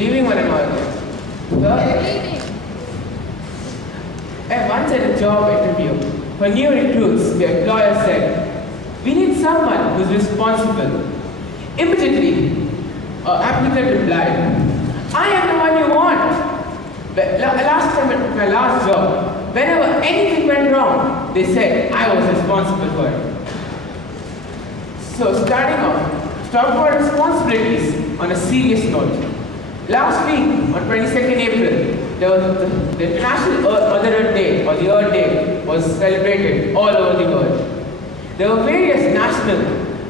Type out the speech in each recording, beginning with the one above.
evening, one and all. Good evening. I once at a job interview for new recruits, the employer said, "We need someone who's responsible." Immediately, an applicant replied, "I am the one you want." Last time at my last job, whenever anything went wrong, they said I was responsible for it. So starting off, talk about responsibilities on a serious note. Last week, on 22nd April, the International Mother Earth Day, or the Earth Day, was celebrated all over the world. There were various national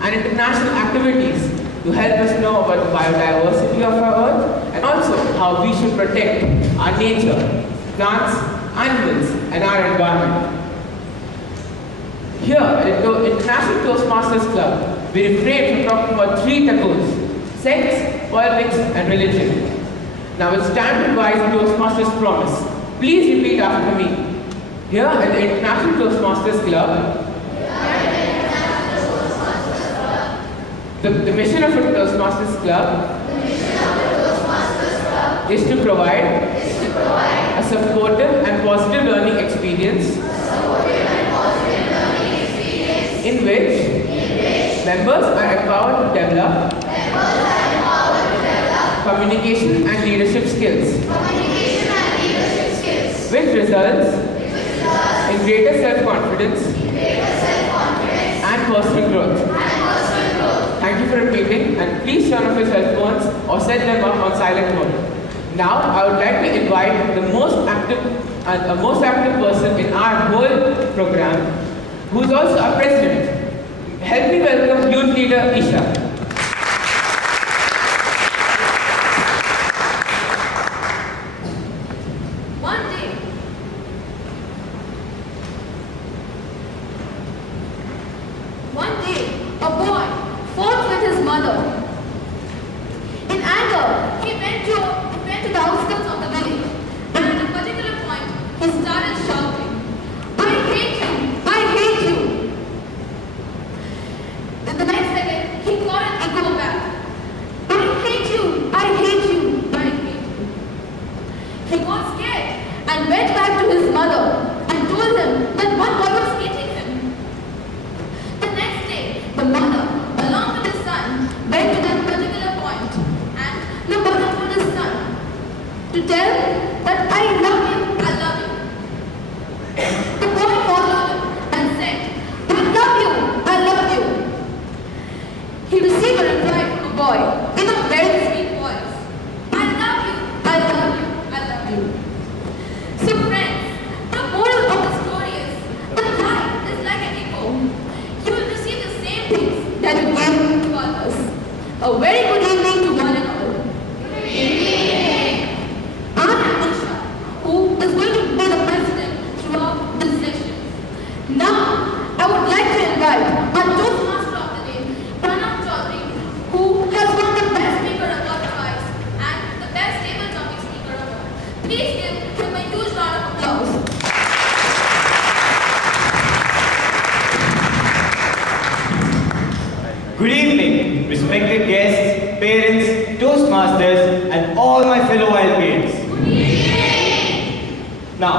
and international activities to help us know about the biodiversity of our Earth and also how we should protect our nature, plants, animals, and our environment. Here at the International Toastmasters Club, we refrain from talking about three taboos: sex, politics, and religion. Now it's time to revise the Toastmasters promise. Please repeat after me. Here at the International Toastmasters Club, the mission of the Toastmasters Club is to provide a supportive and positive learning experience in which members are empowered to develop communication and leadership skills, which results in greater self-confidence and personal growth. Thank you for repeating, and please turn off your cell phones or set them up on silent mode. Now, I would like to invite the most active person in our whole program, who is also our president. Help me welcome youth leader Isha. One day, a boy fought with his mother. In anger, he went to the outskirts of the village, and at a particular point, he started shouting, "I hate you! I hate you!" Then the next second, he got an echo back. "I hate you! I hate you! I hate you!" He got scared and went back to his mother and told him that one boy was hating him. The next day, the mother, along with his son, went to that particular point, and the mother told his son to tell that "I love you, I love you." The boy followed him and said, "I love you, I love you." He received a reply from the boy in a very sweet voice, "I love you, I love you, I love you." So friends, the moral of the story is that life is like an echo. You will receive the same things that you give to others. A very good evening to one and all. Good evening. I am Isha, who is going to be the president throughout this session. Now, I would like to invite our Toastmaster of the day, Pranav Chaudhary, who has won the Best Speaker Award twice and the Best Table Topic Speaker Award. Please give him a huge round of applause. Good evening, respected guests, parents, Toastmasters, and all my fellow IPAs. Good evening. Now,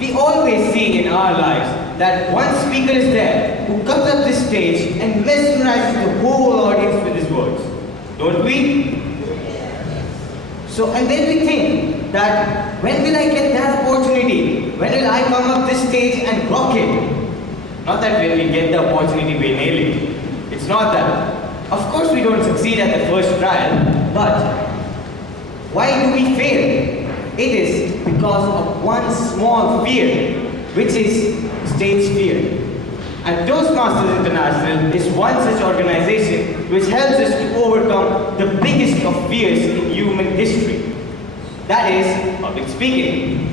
we always see in our lives that one speaker is there who comes up this stage and mesmerizes the whole audience with his words. Don't we? So, and then we think that when will I get that opportunity? When will I come up this stage and rock it? Not that when we get the opportunity we nail it. It's not that. Of course we don't succeed at the first trial, but why do we fail? It is because of one small fear, which is stage fear. And Toastmasters International is one such organization which helps us to overcome the biggest of fears in human history. That is public speaking.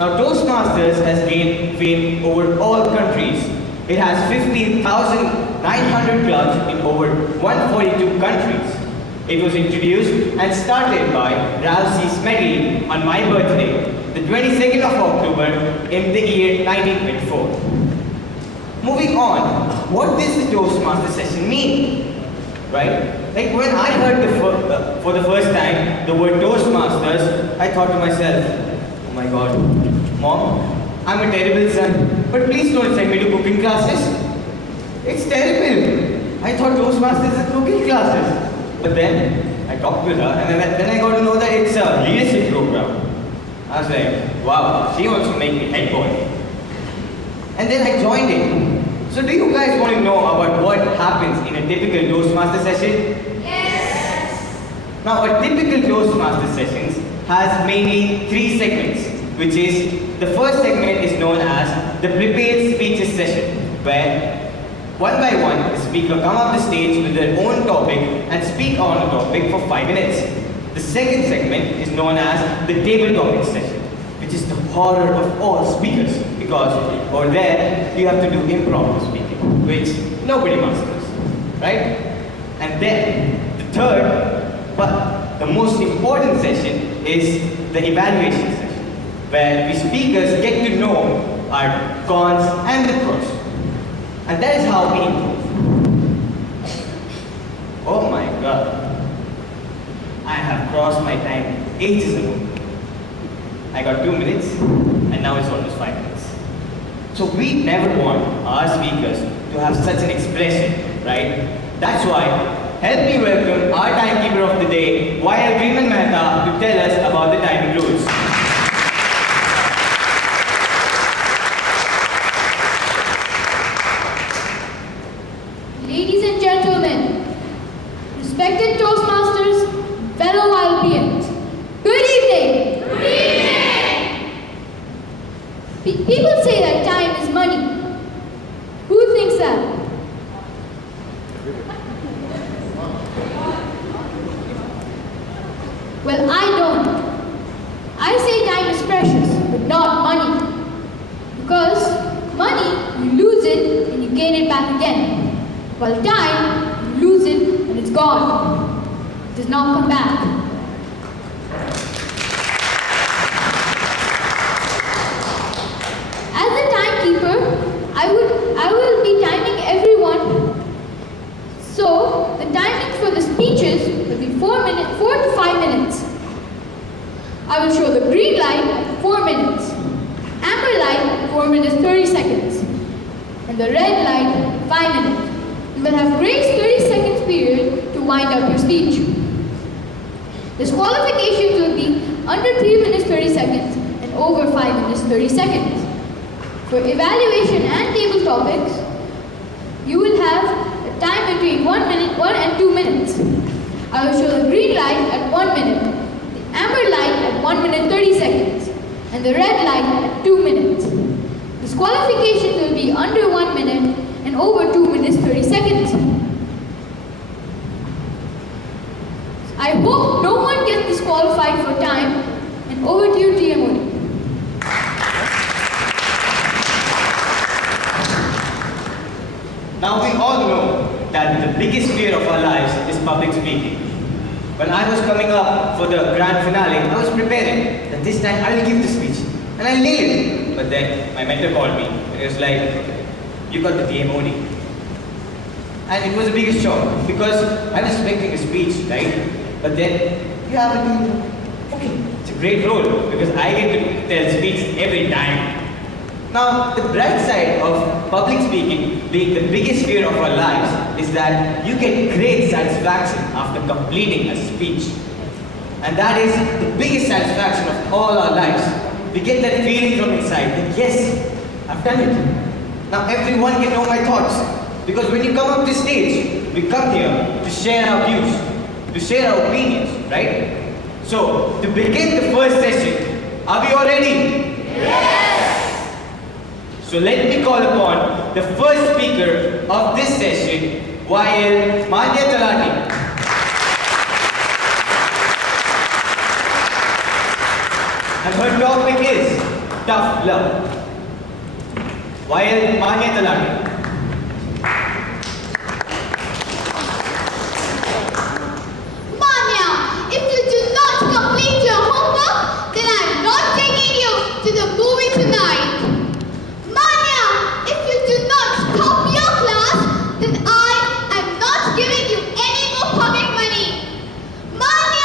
Now Toastmasters has gained fame over all countries. It has 15,900 clubs in over 142 countries. It was introduced and started by Ralph C. Smedley on my birthday, the 22nd of October in the year 1924. Moving on, what does the Toastmaster session mean? Right? Like when I heard the for the first time the word Toastmasters, I thought to myself, oh my god, Mom, I'm a terrible son, but please don't send me to cooking classes. It's terrible. I thought Toastmasters is cooking classes. But then I talked with her and then I got to know that it's a leadership program. I was like, wow, she wants to make me head boy. And then I joined it. So do you guys want to know about what happens in a typical Toastmaster session? Yes. Now a typical Toastmaster sessions has mainly 3 segments, which is the first segment is known as the prepared speeches session, where one by one the speaker come up the stage with their own topic and speak on a topic for 5 minutes. The second segment is known as the table topic session, which is the horror of all speakers, because over there you have to do impromptu speaking, which nobody masters, right? And then the third, but the most important session is the evaluation session, where we speakers get to know our cons and the pros. And that is how we improve. Oh my god. I have crossed my time ages ago. I got 2 minutes and now it's almost 5 minutes. So we never want our speakers to have such an expression, right? That's why help me welcome our timekeeper of the day, Y.L. Griman Mehta, to tell us about the timing rules. Ladies and gentlemen, respected Toastmasters, fellow Albians, good evening. Good evening. People say that time is money. Who thinks that? Well, I don't. I say time is precious, but not money. Because money, you lose it and you gain it back again. While time, you lose it and it's gone. It does not come back. As a timekeeper, I will be timing everyone. So the timing for the speeches will be 4 to 5 minutes. I will show the green light at 4 minutes, amber light at 4 minutes 30 seconds, and the red light at 5 minutes. You will have grace 30 seconds period to wind up your speech. Disqualifications will be under 3 minutes 30 seconds and over 5 minutes 30 seconds. For evaluation and table topics, you will have a time between 1 and 2 minutes. I will show the green light at 1 minute, the amber light at 1 minute 30 seconds, and the red light at 2 minutes. Disqualifications will be under 1 minute and over 2 minutes 30 seconds. I hope no one gets disqualified for time, and over to you, TMOD. Now we all know that the biggest fear of our lives is public speaking. When I was coming up for the grand finale, I was preparing that this time I will give the speech and I'll nail it. But then my mentor called me and he was like, you got the TMOD. And it was the biggest shock because I was expecting a speech, right? But then you have a TMOD. Okay, it's a great role because I get to tell speech every time. Now, the bright side of public speaking being the biggest fear of our lives is that you get great satisfaction after completing a speech. And that is the biggest satisfaction of all our lives. We get that feeling from inside that yes, I've done it. Now everyone can know my thoughts. Because when you come up this stage, we come here to share our views, to share our opinions, right? So, to begin the first session, are we all ready? Yes. So let me call upon the first speaker of this session, Y.L. Manya Talati. And her topic is tough love. Y.L. Manya Talati. Manya, if you do not complete your homework, then I'm not taking you to the movie tonight. Manya, if you do not top your class, then I am not giving you any more pocket money. Manya!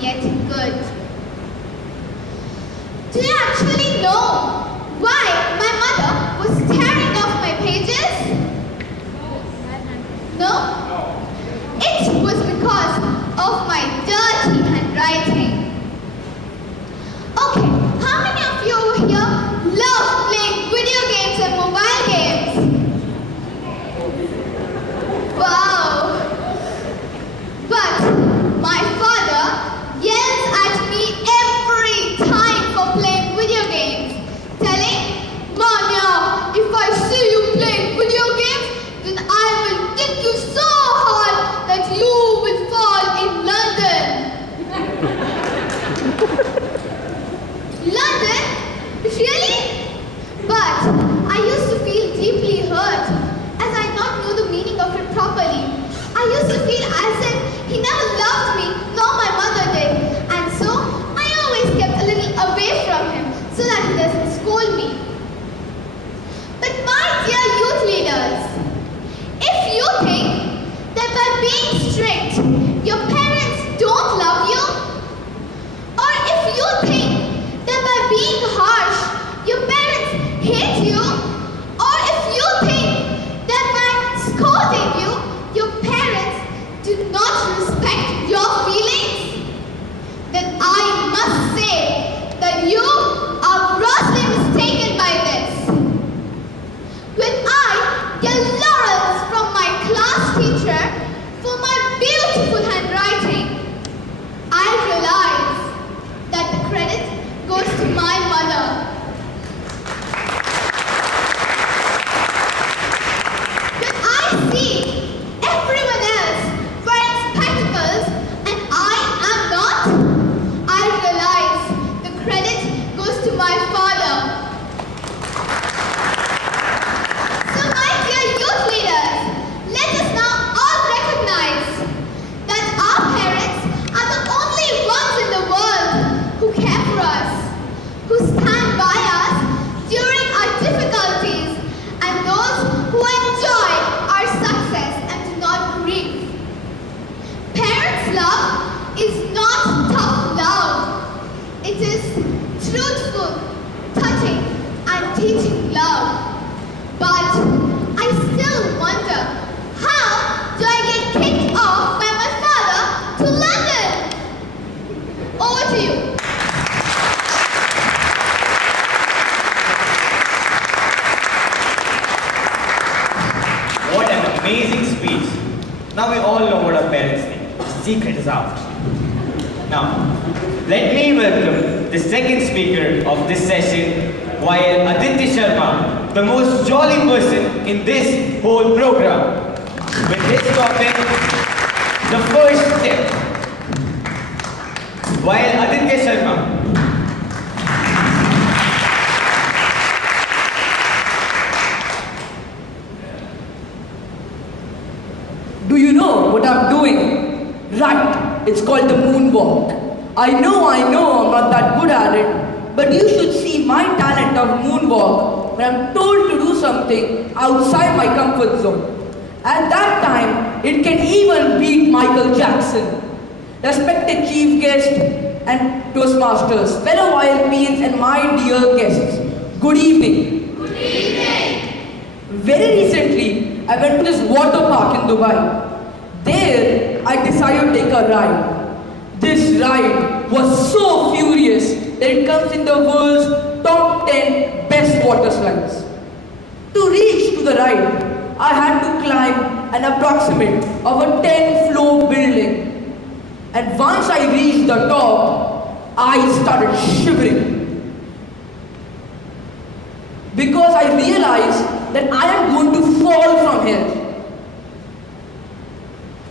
yet good. Do you actually know why my mother was tearing off my pages? No? It was because of my dirty handwriting. Okay, how many of you over here love playing video games and mobile games? Wow! But my father yells at me every time for playing video games, telling, Manya, if I see you playing video games, then I will kick you so hard that you will fall in London. London? Really? But I used to feel deeply hurt as I not know the meaning of it properly. I used to feel as if he never loved me, nor my mother did. And so I always kept a little away from him so that he doesn't scold me. But my dear youth leaders, if you think that by being strict, your parents don't love you, or if you think that by being harsh, your parents hate you, or if you think that by scolding you, your parents do not respect your feelings, then I must say that you are grossly mistaken by this. When I get laurels from my class teacher for my beautiful handwriting, I realize that the credit goes to my mother. When I see everyone else wearing spectacles and I am not, I realize the credit goes to my father. So my dear youth leaders, let us now all recognize that our parents are the only ones in the world who care for us, who stand by us during our difficulties, and those who enjoy our success and do not grieve. Parents' love is not tough love. It is truthful, touching, and teaching love. But I still wonder, how do I get kicked off by my father to London? Over to you. What an amazing speech. Now we all know what our parents think. The secret is out. Now, let me welcome the second speaker of this session, while Aditya Sharma, the most jolly person in this whole program, with his topic, the first step. While Aditya Sharma. Do you know what I'm doing? Right, it's called the moonwalk. I know I'm not that good at it, but you should see my talent of moonwalk when I'm told to do something outside my comfort zone. At that time, it can even beat Michael Jackson. Respected chief guest and Toastmasters, fellow YLPians and my dear guests, good evening. Good evening. Very recently, I went to this water park in Dubai. There, I decided to take a ride. This ride was so furious that it comes in the world's top 10 best water slides. To reach to the ride, I had to climb an approximate of a 10-floor building. And once I reached the top, I started shivering. Because I realized that I am going to fall from here.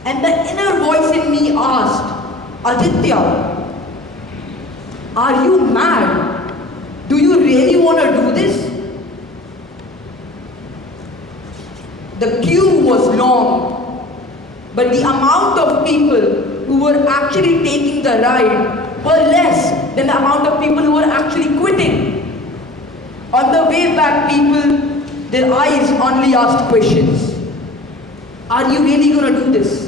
And the inner voice in me asked, Aditya, are you mad? Do you really want to do this? The queue was long, but the amount of people who were actually taking the ride were less than the amount of people who were actually quitting. On the way back, people, their eyes only asked questions. Are you really going to do this?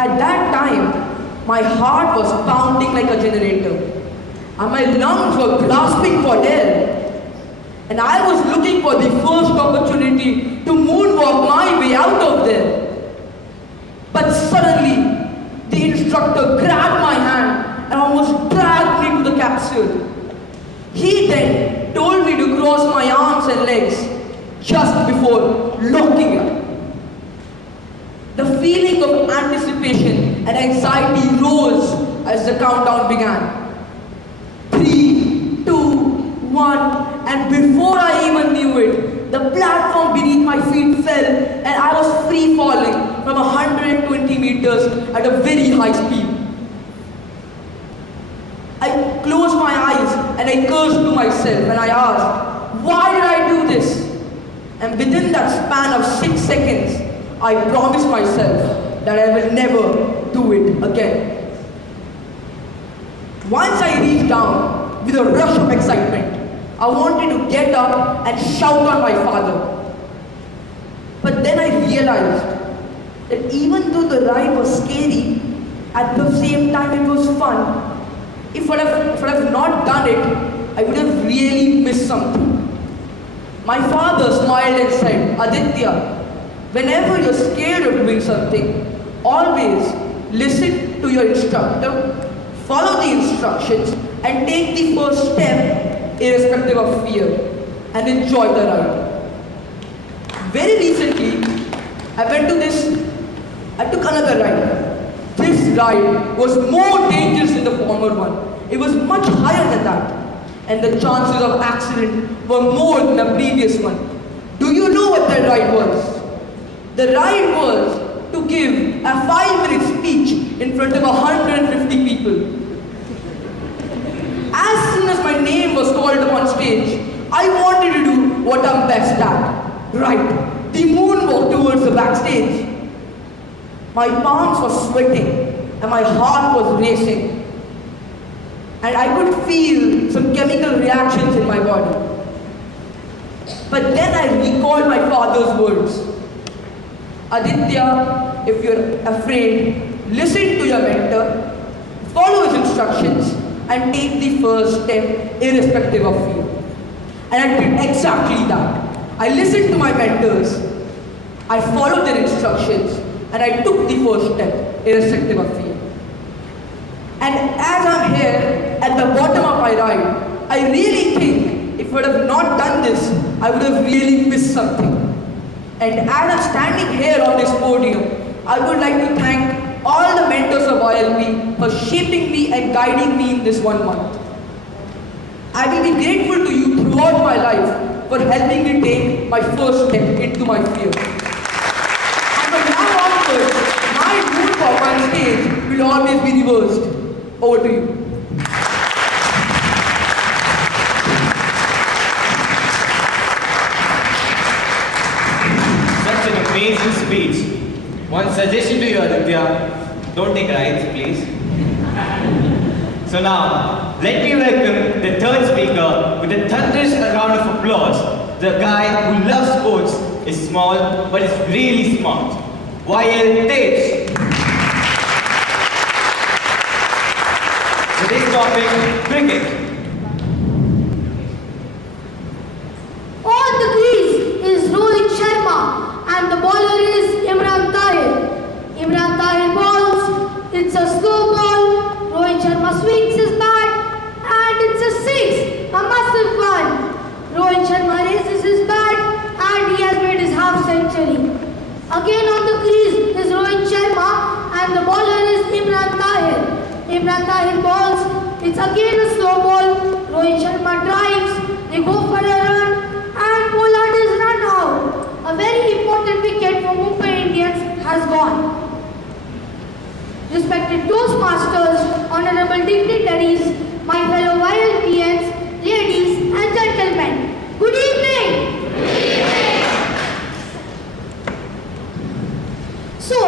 At that time, my heart was pounding like a generator, and my lungs were grasping for air. And I was looking for the first opportunity to moonwalk my way out of there. But suddenly, the instructor grabbed my hand and almost dragged me to the capsule. He then told me to cross my arms and legs just before locking up. The feeling of anticipation and anxiety rose as the countdown began. 3, 2, 1, and before I even knew it, the platform beneath my feet fell and I was free falling from 120 meters at a very high speed. I closed my eyes and I cursed to myself and I asked, why did I do this? And within that span of 6 seconds, I promised myself that I will never do it again. Once I reached down with a rush of excitement, I wanted to get up and shout on my father. But then I realized that even though the ride was scary, at the same time it was fun. If I have not done it, I would have really missed something. My father smiled and said, Aditya, whenever you're scared of doing something, always listen to your instructor, follow the instructions, and take the first step irrespective of fear, and enjoy the ride. Very recently, I took another ride. This ride was more dangerous than the former one. It was much higher than that, and the chances of accident were more than the previous one. Do you know what that ride was? The ride was to give a 5-minute speech in front of 150 people. As soon as my name was called upon stage, I wanted to do what I'm best at. Right, the moonwalk towards the backstage. My palms were sweating and my heart was racing. And I could feel some chemical reactions in my body. But then I recalled my father's words. Aditya, if you're afraid, listen to your mentor, follow his instructions, and take the first step irrespective of fear. And I did exactly that. I listened to my mentors, I followed their instructions, and I took the first step irrespective of fear. And as I'm here at the bottom of my ride, I really think if I would have not done this, I would have really missed something. And as I'm standing here on this podium, I would like to thank all the mentors of ILP for shaping me and guiding me in this 1 month. I will be grateful to you throughout my life for helping me take my first step into my fear. And from now onwards, my moonwalk on stage will always be reversed. Over to you. Such an amazing speech. One suggestion to you, Aditya, don't take rides, please. So now, let me welcome the third speaker with a thunderous round of applause. The guy who loves sports, is small, but is really smart. YL Tej. Today's topic, cricket. On the crease is Rohit Sharma and the bowler is Imran Tahir. Imran Tahir balls, it's a slow ball. Rohit Sharma swings his bat and it's a six, a massive one. Rohit Sharma raises his bat and he has made his half century. Again on the crease is Rohit Sharma and the bowler is Imran Tahir. Imran Tahir balls, it's again a slow ball. Rohit Sharma drives, they go for a run and Pollard is run out. A very important wicket for Mumbai Indians has gone. Respected Toastmasters, honorable dignitaries, my fellow YLPNs, ladies and gentlemen, good evening. Good evening. So,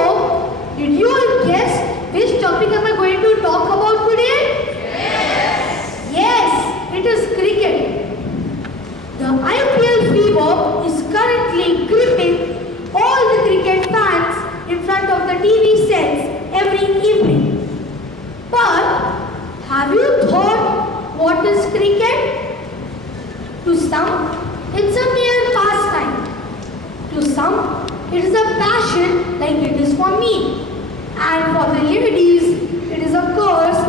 did you all guess which topic am I going to talk about today? Yes. Yes, it is cricket. The IPL fever is currently gripping all the cricket fans in front of the TV sets for the ladies, it is a curse,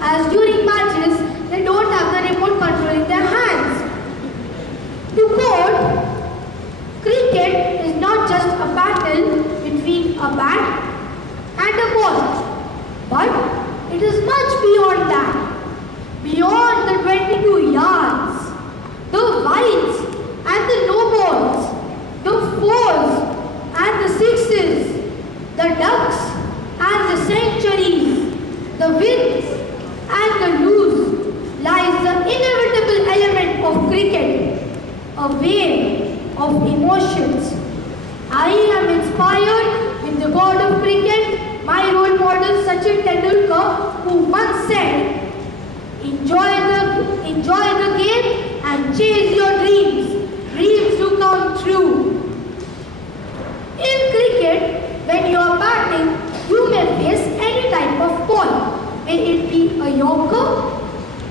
as during matches, they don't have the remote control in their hands. To quote, cricket is not just a battle between a bat and a ball, but it is much beyond that. Beyond the 22 yards, the wides and the no balls, the fours and the sixes, the ducks and the centuries, the wins and the lose, lies the inevitable element of cricket, a wave of emotions. I am inspired with the god of cricket, my role model Sachin Tendulkar, who once said, enjoy the game and chase your dreams. Dreams do come true. In cricket, when you are batting, you may face any type of ball. May it be a yorker,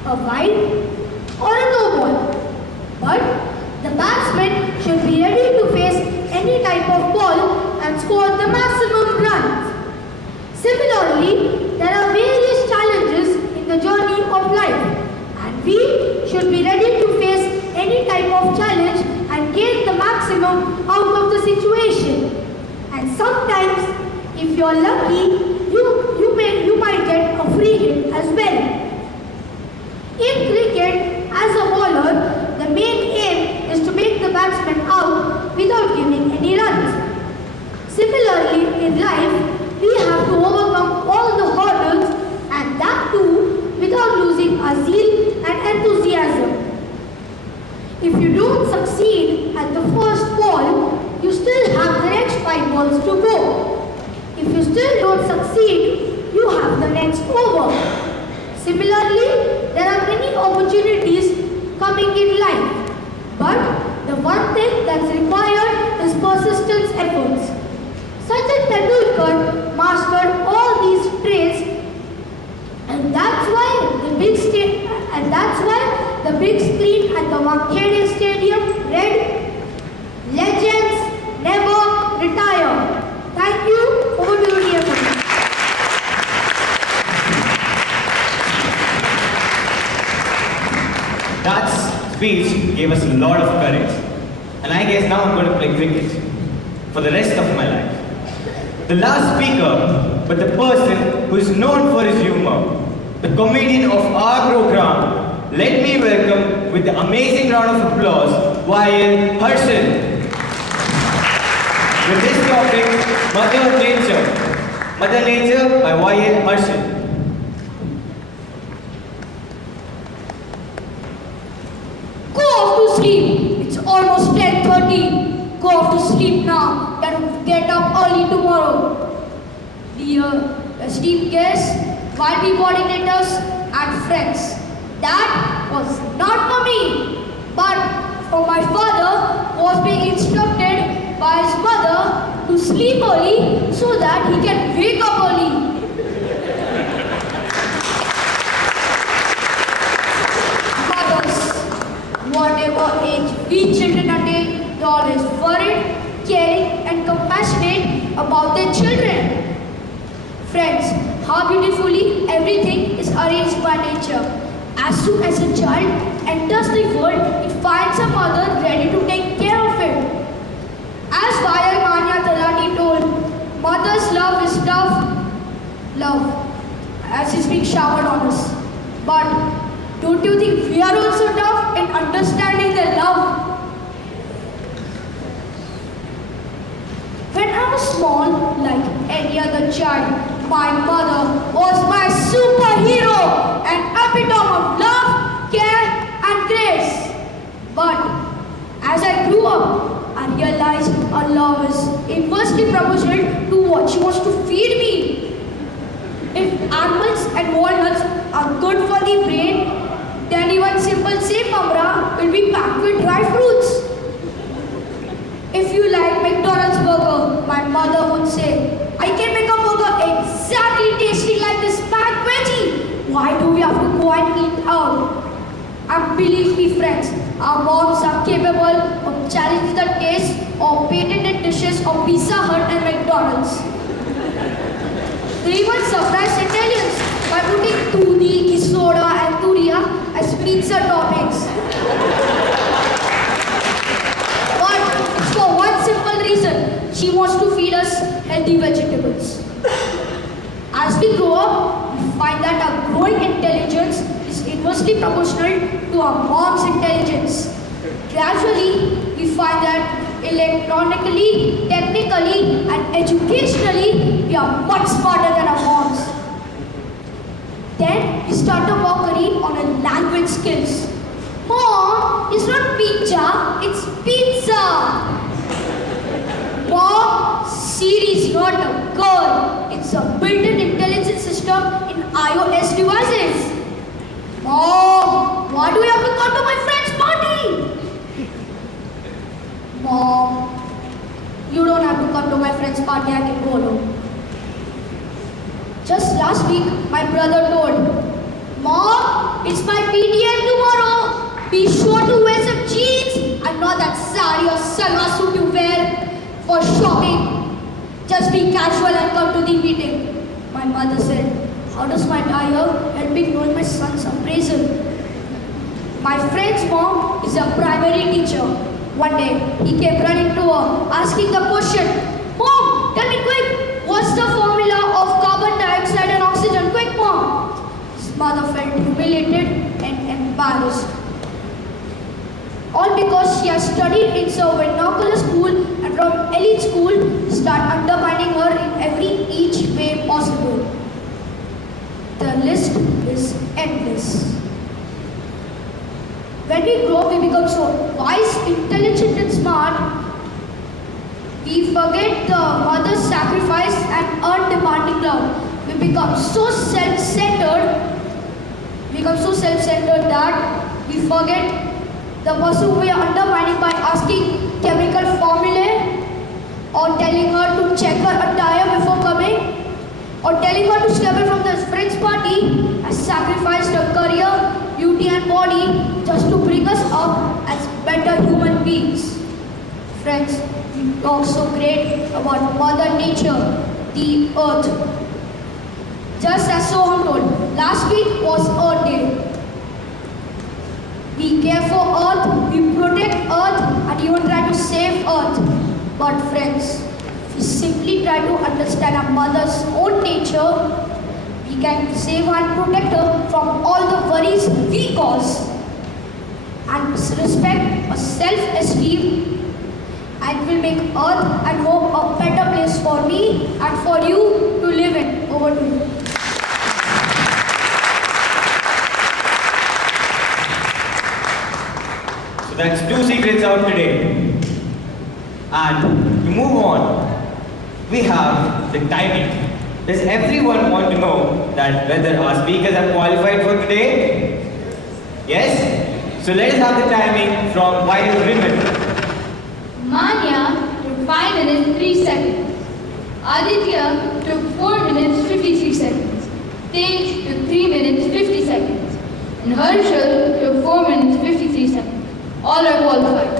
a wide, or a no ball. But the batsman should be ready to face any type of ball and score the maximum runs. Similarly, there are various challenges in the journey of life, and we should be ready to face any type of challenge and gain the maximum out of the situation. And sometimes, if you are lucky, you might get a free hit as well. In cricket, as a bowler, the main aim is to make the batsman out without giving any runs. Similarly, in life, we have to overcome all the hurdles, and that too without losing our zeal and enthusiasm. If you don't succeed at the first ball, you still have the next 5 balls to go. If you still don't succeed, you have the next over. Similarly, there are many opportunities coming in life, but the one thing that's required is persistence efforts. Sachin Tendulkar mastered all these traits, and that's why the big screen at the Wankhede Stadium read, "Legends never retire." Thank you. Over to you, dear friends. That speech gave us a lot of courage. And I guess now I'm going to play cricket for the rest of my life. The last speaker, but the person who is known for his humor, the comedian of our program, let me welcome with the amazing round of applause, Wael Harshal. With this topic, Mother Nature. Mother Nature by Wael Harshal. Go off to sleep. It's almost 10:30. Go off to sleep now. Then get up early tomorrow. Dear esteemed guests, YP coordinators and friends, that was not for me, but for my father, who was being instructed by his mother to sleep early so that he can wake up early. Mothers, whatever age we children attain, they are always worried, caring and compassionate about their children. Friends, how beautifully everything is arranged by nature. As soon as a child enters the world, it finds a mother ready to take care of it. As Vaya Manya Talati told, mother's love is tough love, as is being showered on us. But don't you think we are also tough in understanding their love? When I was small, like any other child, my mother was my superhero, an epitome of love, care and grace. But as I grew up, I realized our love is inversely proportional to what she wants to feed me. If almonds and walnuts are good for the brain, then even simple sev mamra will be packed with dry fruits. If you like McDonald's burger, my mother would say, I can make a burger exactly tasting like this packed veggie. Why do we have to go and eat out? And believe me friends, our moms are capable of challenging the taste of patented dishes of Pizza Hut and McDonald's. They even surprise intelligence by putting Tudi, Kisoda and Turia as pizza toppings. But it's for one simple reason. She wants to feed us healthy vegetables. As we grow up, we find that our growing intelligence is inversely proportional to our mom's intelligence. Gradually, we find that electronically, technically, and educationally, we are much smarter than our moms. Then we start a mockery on our language skills. Mom, it's not pizza, it's pizza. Mom, Siri is not a girl, it's a built-in intelligence system in iOS devices. Mom, why do we have to come to my friend's party? Mom, you don't have to come to my friend's party, I can go alone. Just last week, my brother told, Mom, it's my PTM tomorrow. Be sure to wear some jeans and not that sari or salwar suit you wear for shopping. Just be casual and come to the meeting. My mother said, how does my attire help me know my son's appraisal? My friend's mom is a primary teacher. One day, he came running to her, asking the question, Mom, tell me quick, what's the formula of carbon dioxide and oxygen? Quick, Mom. His mother felt humiliated and embarrassed. All because she has studied in a vernacular school and from elite school start undermining her in each way possible. The list is endless. When we grow up, we become so wise, intelligent and smart. We forget the mother's sacrifice and undemanding love. We become so self-centered that we forget the person we are undermining by asking chemical formulae or telling her to check her attire before coming or telling her to step away from the friend's party has sacrificed her career, beauty and body just to bring us up as better human beings. Friends, we talk so great about Mother Nature, the earth. Just as Soham told, last week was Earth Day. We care for Earth, we protect Earth and even try to save Earth. But friends, if we simply try to understand our mother's own nature, we can save her and protect her from all the worries we cause. And respect her self-esteem and will make Earth and home a better place for me and for you to live in. Over to you. So that's 2 secrets out today. And to move on, we have the timing. Does everyone want to know that whether our speakers are qualified for today? Yes? So let us have the timing from Wild Women. Manya took 5 minutes 3 seconds. Aditya took 4 minutes 53 seconds. Tej took 3 minutes 50 seconds. And Harshal took 4 minutes 53 seconds. All are qualified.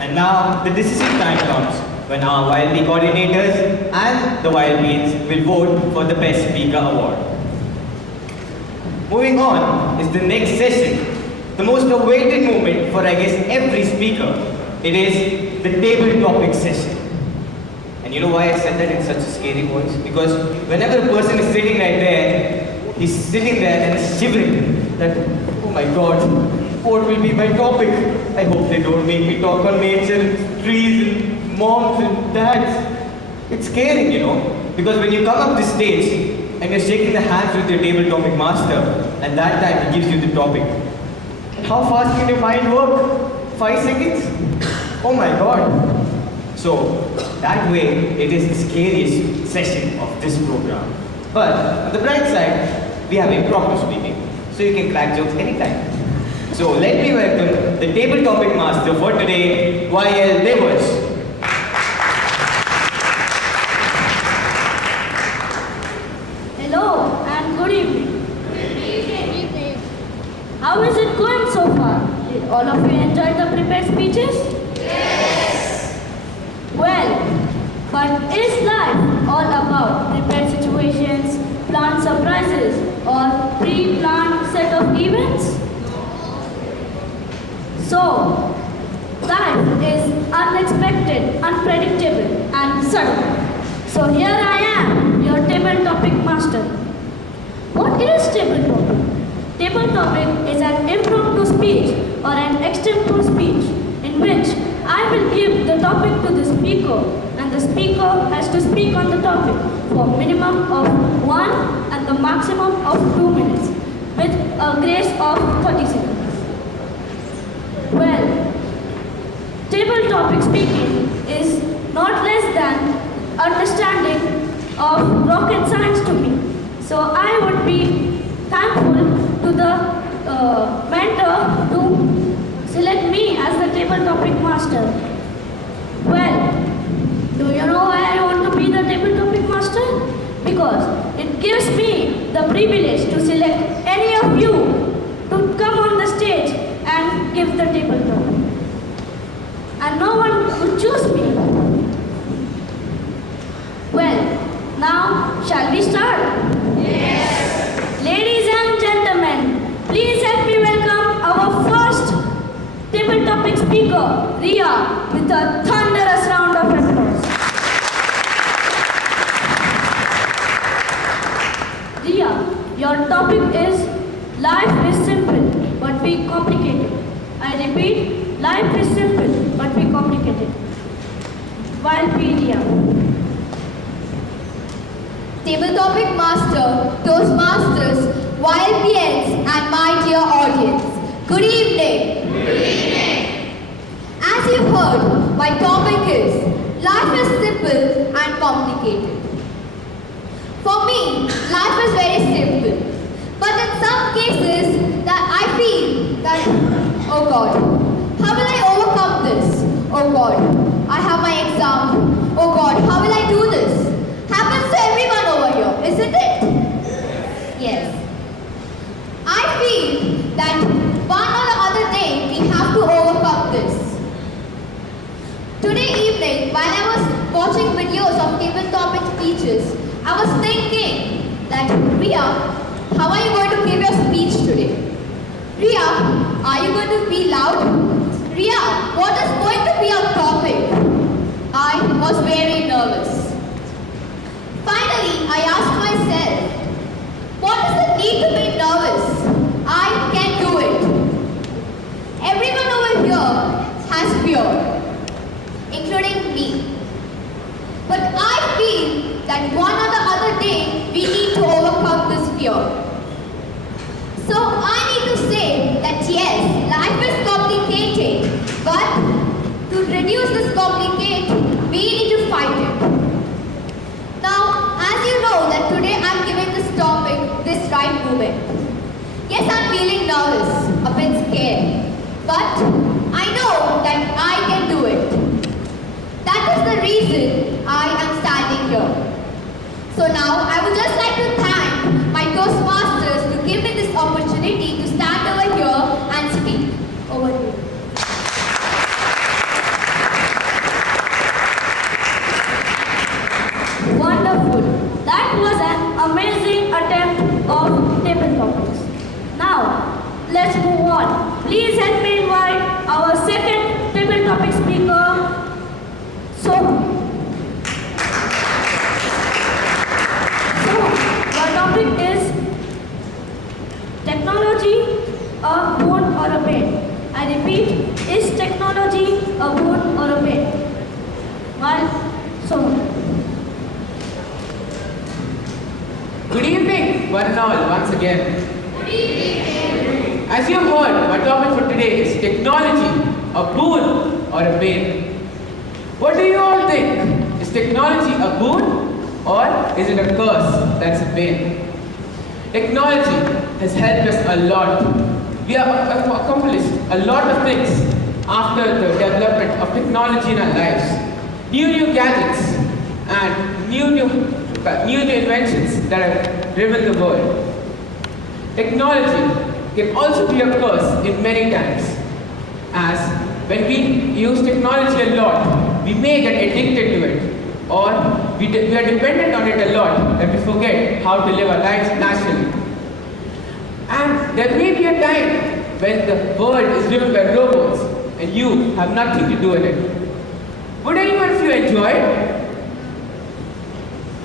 And now the decisive time comes when our Wild Bee coordinators and the Wild Bees will vote for the Best Speaker Award. Moving on is the next session, the most awaited moment for I guess every speaker. It is the table topic session. And you know why I said that in such a scary voice? Because whenever a person is sitting right there, he's sitting there and shivering that, oh my God, what will be my topic? I hope they don't make me talk on nature, trees, and moms and dads. It's scary, you know, because when you come up this stage and you're shaking the hands with your table topic master, and that time he gives you the topic. How fast can your mind work? 5 seconds? Oh my God. So, that way, it is the scariest session of this program. But, on the bright side, we have improper speaking, so you can crack jokes anytime. So, let me welcome the table topic master for today, YL Devas. Hello and good evening. How is it going so far? Did all of you enjoy the prepared speeches? Yes. Well, But is life all about prepared situations, planned surprises, or pre-planned set of events? So, life is unexpected, unpredictable, and sudden. So here I am, your table topic master. What is table topic? Table topic is an impromptu speech or an extempore speech in which I will give the topic to the speaker and the speaker has to speak on the topic for minimum of 1 and the maximum of 2 minutes with a grace of 30 seconds. Well, table topic speaking is not less than understanding of rocket science to me. So I would be thankful to the mentor to select me as the table topic master. Well, do you know why I want to be the table topic master? Because it gives me the privilege to select any of you to come on the stage and give the table topic. And no one would choose me. Well, now shall we start? Yes. Ladies and gentlemen, please help me welcome our first table topic speaker, Ria, with a thunderous round of applause. Ria, your topic is life is simple but we complicate it. I repeat, life is simple but we complicate it. Wild Ria. Table topic master, Toastmasters, YLPNs, and my dear audience. Good evening. Good evening. As you heard, my topic is life is simple and complicated. For me, life is very simple. But in some cases that I feel that, oh God, how will I overcome this? Oh God, I have my exam. Oh God, how will I do this? Happens to everyone over here, isn't it? Yes. I feel that one or the other day we have to overcome this. Today evening, while I was watching videos of table topic speeches, I was thinking that, Ria, how are you going to give your speech today? Ria, are you going to be loud? Ria, what is going to be your topic? I was very nervous. Finally, I asked myself, what is the need to be nervous? I can do it. Everyone over here has fear, including me. But I feel that one or the other day we need to overcome this fear. So I need to say that yes, life is complicated, but to reduce this complication, we need to fight it. Now, as you know that today I'm giving this topic, this right movement. Yes, I'm feeling nervous, a bit scared, but I know that I can do it. That is the reason I am standing here. So now, I would just like to thank my Toastmasters to give me this opportunity to stand over here and speak. Over here. Wonderful. That was an amazing attempt of table topics. Now, let's move on. Please help me invite our second table topic speaker, So, our topic is technology a boon or a bane? I repeat, is technology a boon or a bane? Good evening, one and all, once again. Good evening. As you have heard, my topic for today is technology, a boon or a bane. What do you all think? Is technology a boon or is it a curse that's a bane? Technology has helped us a lot. We have accomplished a lot of things after the development of technology in our lives. New gadgets and new inventions that have driven the world. Technology can also be a curse in many times, as when we use technology a lot, we may get addicted to it or we are dependent on it a lot that we forget how to live our lives naturally. And there may be a time when the world is driven by robots and you have nothing to do in it. Would anyone of you enjoy it?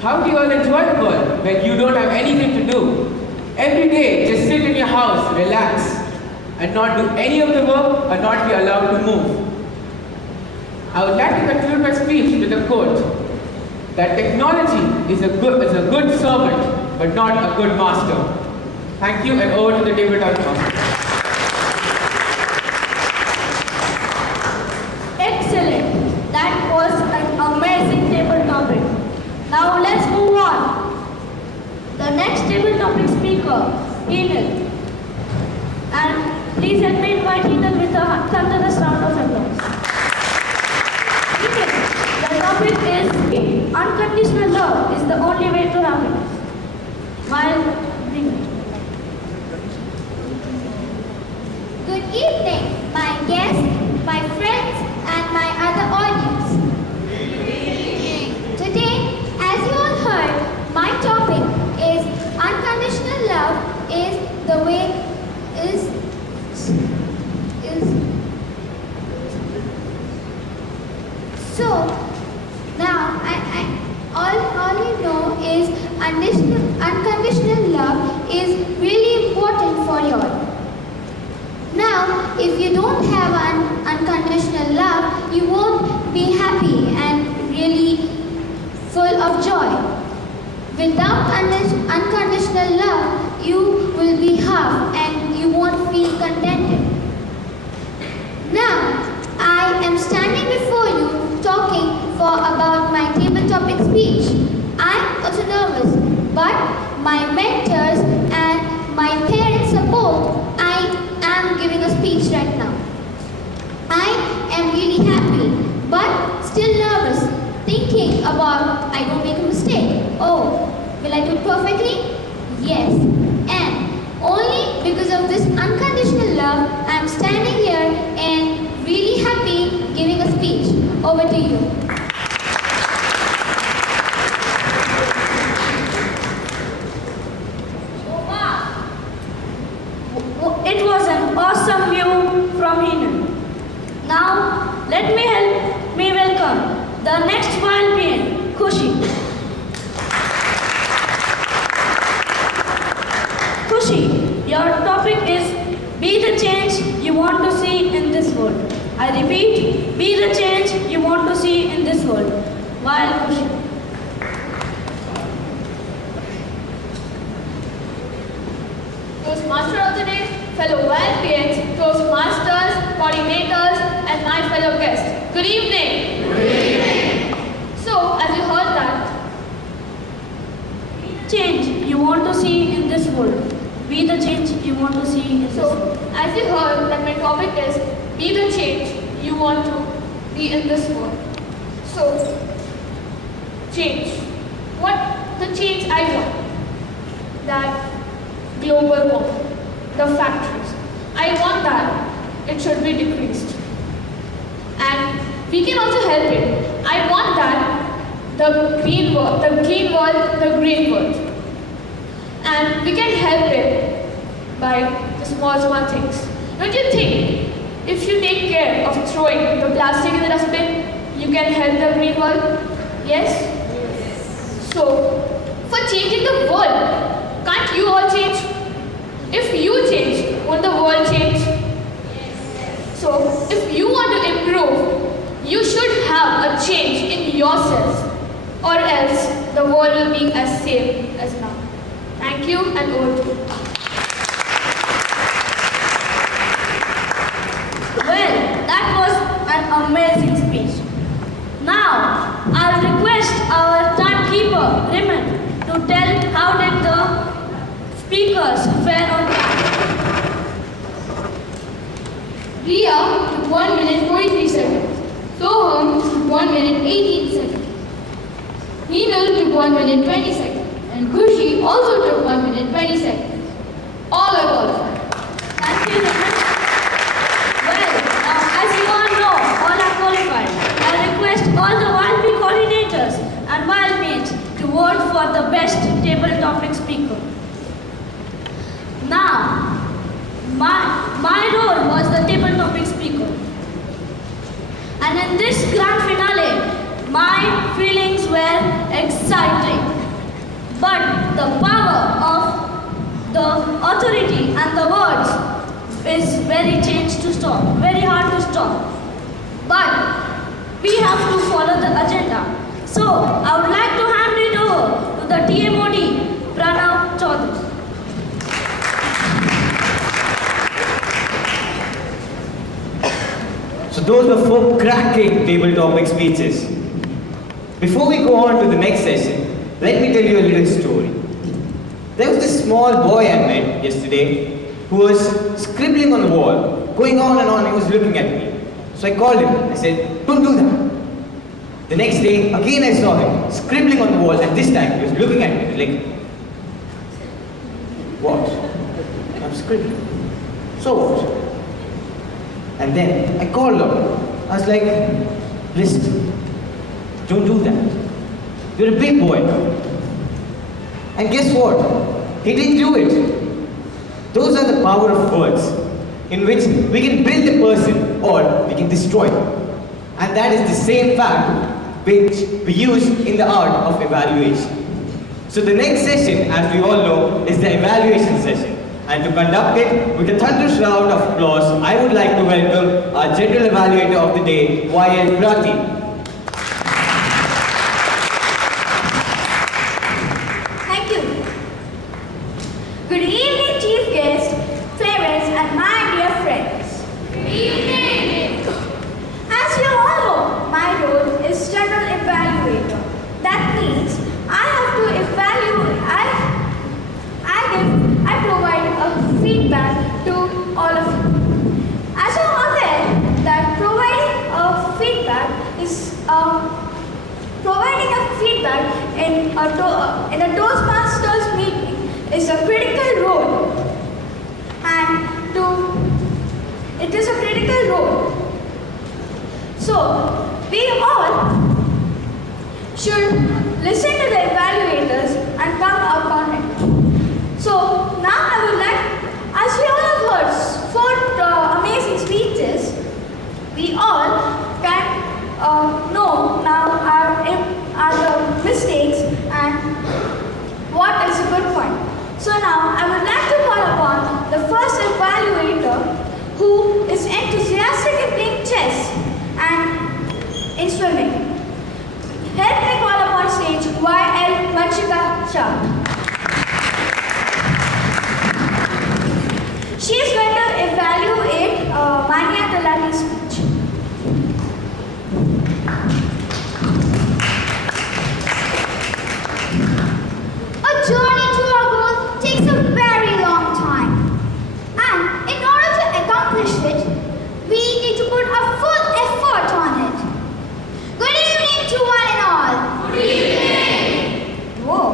How do you all enjoy the world when you don't have anything to do? Every day, just sit in your house, relax, and not do any of the work or not be allowed to move. I would like to conclude my speech with a quote that technology is a good servant, but not a good master. Thank you, and over to the tabletop master. Excellent. That was an amazing table topic. Now let's move on. The next table topic speaker, Enid. And please help me invite Enid with a thunderous round of applause. Enid, the topic is unconditional love is the only way to happiness. Good evening, my guests, my friends, and my other audience. Today, as you all heard, my topic is unconditional love is the way is so now all you know is unconditional love is really important for you all. Now, if you don't have unconditional love, you won't be happy and really full of joy. Without unconditional love, you will be half and you won't feel contented. Now, I am standing before you talking about my table topic speech. I am also nervous, but my mentors and my parents' support, I am giving a speech right now. I am really happy, but still nervous, thinking about I don't make a mistake. Oh, will I do it perfectly? Yes. And only because of this unconditional love, I am standing here and really happy giving a speech. Over to you. It was an awesome view from Enid. Now, let me welcome the next wild being, Khushi. Khushi, your topic is be the change you want to see in this world. I repeat, be the change you want to see in this world. Wild Khushi. Toastmaster of the day, fellow wild beings, Toastmasters, coordinators, and my fellow guests. Good evening. Good evening. So, as you heard that, Change you want to see in this world. Be the change you want to see in this world. so as you heard that my topic is be the change you want to be in this world. So, change. What the change I want? That global warming, the factories. I want that it should be decreased. And we can also help it. I want that the green world, the green world. And we can help it by the small things. Don't you think if you take care of throwing the plastic in the dustbin, you can help the green world? Yes? So, for changing the world, can't you all change? If you change, won't the world change? So, if you want to improve, you should have a change in yourself, or else the world will be as same as now. Thank you, and over to you. Well, that was an amazing speech. Now, I'll request our timekeeper, Raymond, to tell how did the speakers fare on time. Ria took 1 minute 43 seconds. Soham took 1 minute 18 seconds. Heenal took 1 minute 20 seconds. And Khushi also took 1 minute 20 seconds. All are qualified. Thank you, Raymond. Well, as you all know, all are qualified. I request all the 1P coordinators and wild mates to vote for the best table topic speaker. Now, my role was the table topic speaker. And in this grand finale, my feelings were exciting. But the power of the authority and the words is very hard to stop. But we have to follow the agenda. So I would like to hand it over to the TMOD, Pranav Chaudhary. So those were 4 cracking table topic speeches. Before we go on to the next session, let me tell you a little story. There was this small boy I met yesterday who was scribbling on the wall, going on and on. He was looking at me. So I called him. I said, "Don't do that." The next day, again I saw him scribbling on the wall, and this time he was looking at me like, "What? I'm scribbling. So what?" And then I called him. I was like, "Listen, don't do that. You're a big boy now." And guess what? He didn't do it. Those are the power of words, in which we can build a person or we can destroy them. And that is the same fact which we use in the art of evaluation. So the next session, as we all know, is the evaluation session. And to conduct it with a thunderous round of applause, I would like to welcome our general evaluator of the day, Y.L. Prati. Thank you. Good evening, chief guest, parents, and my dear friends. Good evening. As you all know, my role is general evaluator. That means I have to evaluate. I provide a feedback to all of you. As you are aware, that providing a feedback in a Toastmasters meeting is a critical role, and it is a critical role. So we all should listen to the evaluators and come up on it. So now I would like, as we all have heard 4 amazing speeches, we all can know now are the mistakes and what is a good point. So now I would like to call upon the first evaluator who is enthusiastic in playing chess and in swimming. Help me call upon stage Y.L. Vanshika Shah. She is going to evaluate Manya Talati's speech. A journey to our goal takes a very long time. And in order to accomplish it, we need to put our full effort on it. Good evening to one and all. Good evening. Whoa,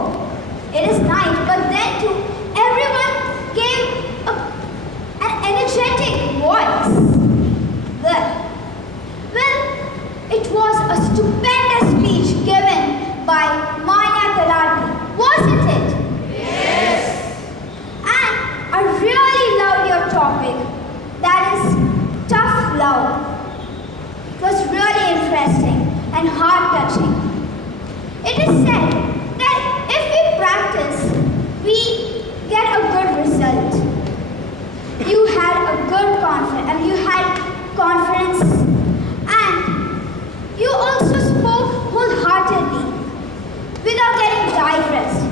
it is night, but then too, everyone gave an energetic voice. Well, it was a stupendous speech given by Manya Talati, wasn't it? Yes. And I really loved your topic. That is tough love. It was really interesting and heart-touching. It is said that if we practice, we get a good result. You had a good confidence, and you had confidence, and you also spoke wholeheartedly without getting digressed.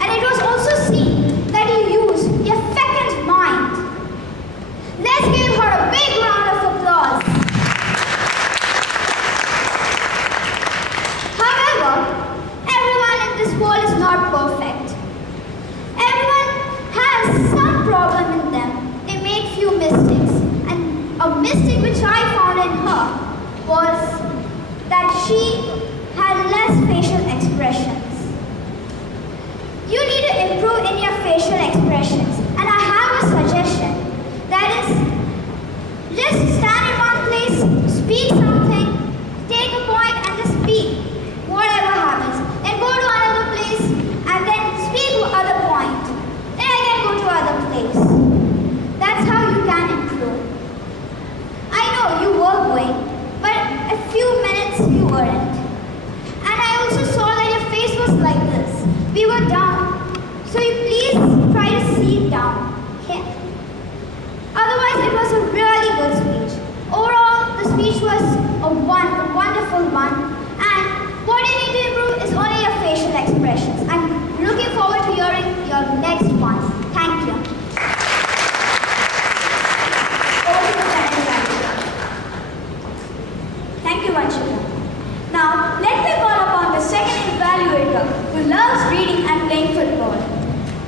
And it was also seen that you used your second mind. Let's give her a big round of applause. However, everyone in this world is not perfect. Everyone has some problem in them. They make few mistakes. And a mistake which I found in her was that she had less facial expressions. You need to improve in your facial expressions. And I have a suggestion. That is, just stand in one place, speak something, take a point and just speak. Whatever happens.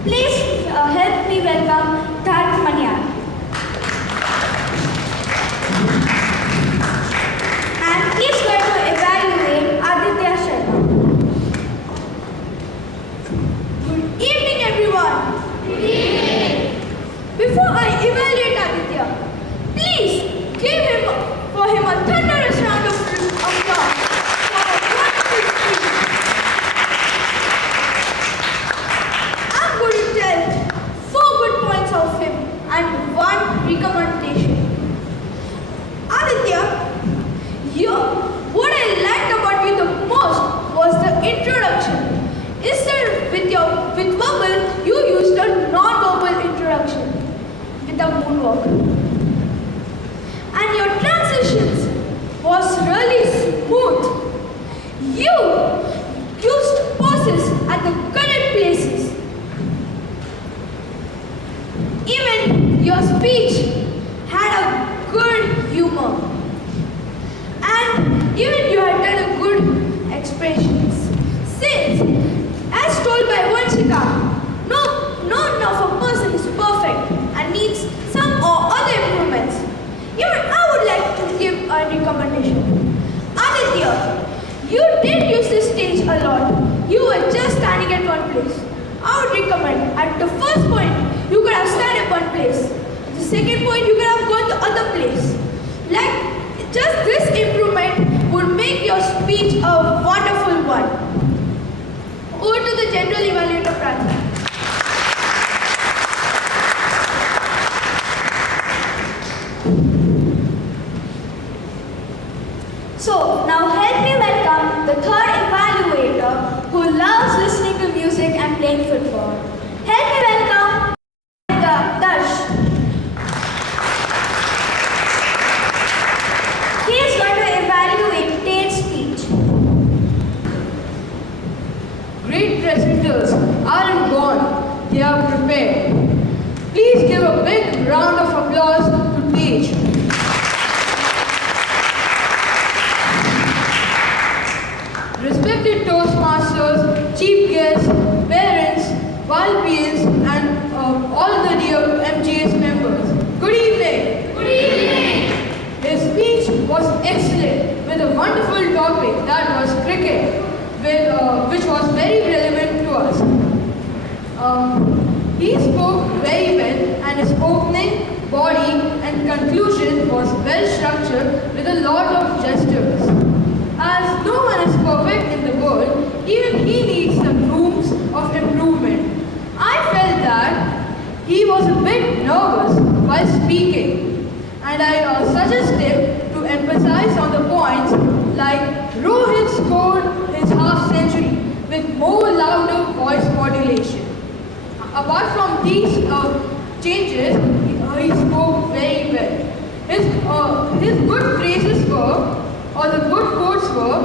Please help me welcome Tark Maniar. And he's going to evaluate Aditya Sharma. Good evening, everyone. Good evening. Before I evaluate Aditya, please give him a thunderous round of applause for a wonderful speech. I'm going to tell 4 good points of him and 1 recommendation. Aditya, what I liked about you the most was the introduction. Instead with verbal, you used a non-verbal introduction with the moonwalk. And your transitions was really smooth. You used pauses at the correct places. Even your speech had a good humor. And even you had done a good expressions. Since, as told by Vanshika, none of a person is perfect and needs some or other improvements. Even I would like to give a recommendation. Aditya, you did use this stage a lot. You were just standing at one place. I would recommend at the first point, you could have stand at one place. At the second point, you could have gone to other place. Like, just this improvement would make your speech a wonderful one. Over to the general evaluator, Pratha. So, now help me welcome the third evaluator who loves listening to music and playing football. Help me welcome Dash. He is going to evaluate Tate's speech. Great presenters aren't gone, they are prepared. Please give a big round of applause to Tej. Respected Toastmasters, chief guests, parents, Valpians, and all the dear MGS members, good evening. Good evening. His speech was excellent with a wonderful topic that was cricket, which was very relevant to us. He spoke very well and his opening, body and conclusion was well structured with a lot of gestures. As no one is perfect in the world, even he needs some rooms of improvement. I felt that he was a bit nervous while speaking, and I suggest him to emphasize on the points like Rohit scored his half century with more louder voice modulation. Apart from these changes, he spoke very well. His good phrases were, or the good quotes were,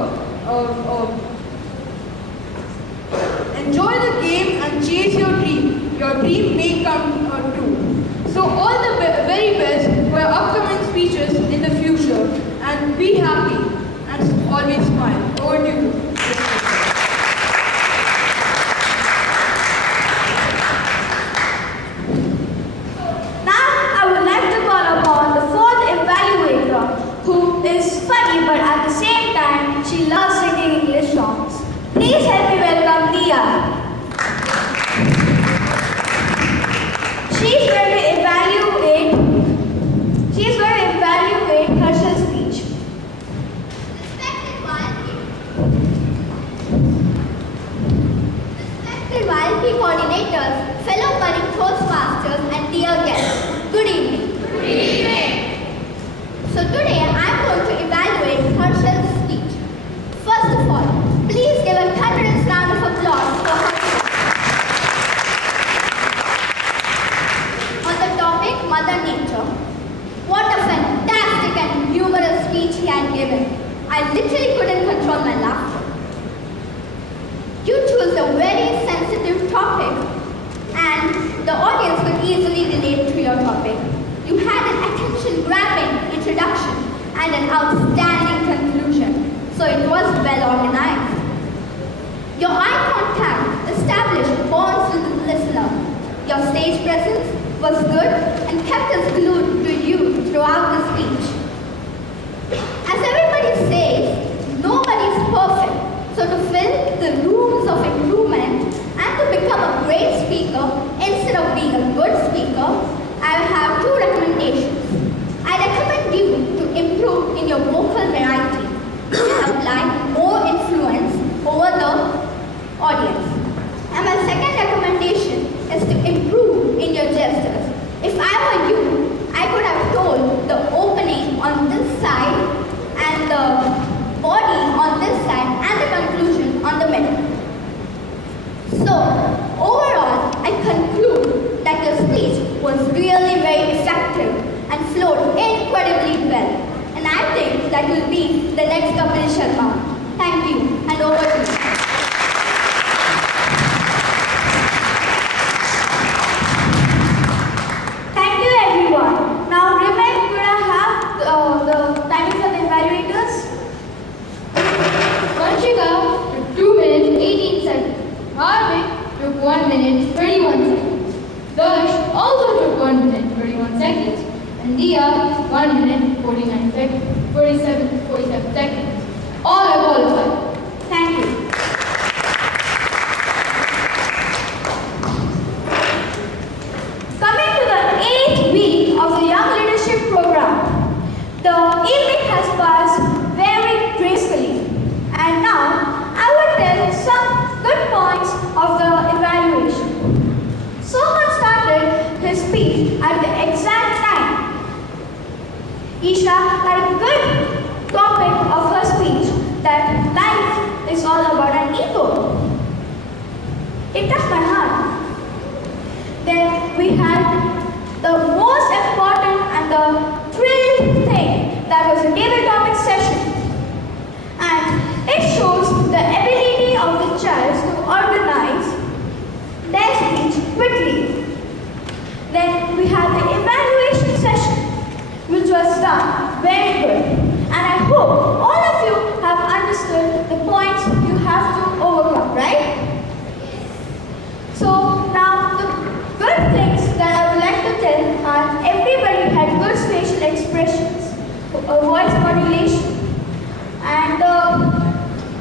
enjoy the game and chase your dream. Your dream may come true. So all the very best for your upcoming speeches in the future, and be happy and always smile. Over to you. Who is funny but at the same time she loves singing English songs. Please help me welcome Nia. She's going to evaluate Harshal's speech. Respected YLP coordinators, fellow budding Toastmasters, and dear guests, good evening. Good evening. So today I am going to evaluate Harshal's speech. First of all, please give a thunderous round of applause for Harshal. On the topic Mother Nature, what a fantastic and humorous speech he had given. I literally couldn't control my laughter. You chose a very sensitive topic and the audience could easily relate to your topic. You had an attention-grabbing introduction and an outstanding conclusion, so it was well organized. Your eye contact established bonds with the listener stage presence was good and kept us glued to you throughout the speech. As everybody says, nobody is perfect. So to fill the rooms of improvement and to become a great speaker instead of being a good speaker, I have two recommendations. I recommend you to improve in your vocal variety and apply more influence over the audience. And my second recommendation is to improve in your gestures. If I were you, I could have told the opening on this side and the body on this side and the conclusion on the middle. So, overall, I conclude that your speech was really very effective and flowed incredibly well. And I think that will be the next Kapil Sharma. Thank you, and over to you. Thank you, everyone. Now, remember, could I have the timing for the evaluators? Vanshika took 2 minutes 18 seconds. Harvik took 1 minute 31 seconds. Darsh also took 1 minute 31 seconds. And Dia 1 minute 47 seconds. All are qualified. Thank you. Coming to the 8th week of the Young Leadership Program, the evening has passed very gracefully. And now, I will tell some good points of the evaluation. Someone started his speech at the exact time. Isha had a good topic of her speech that life is all about an ego. It touched my heart. Then we had the most important and the thrilling thing, that was a table topic session. And it shows the ability of the child to organize their speech quickly. Then we had the evaluation session, which was done very good. And I hope all of you have understood the points you have to overcome, right? So now the good things that I would like to tell are everybody had good facial expressions, voice modulation, and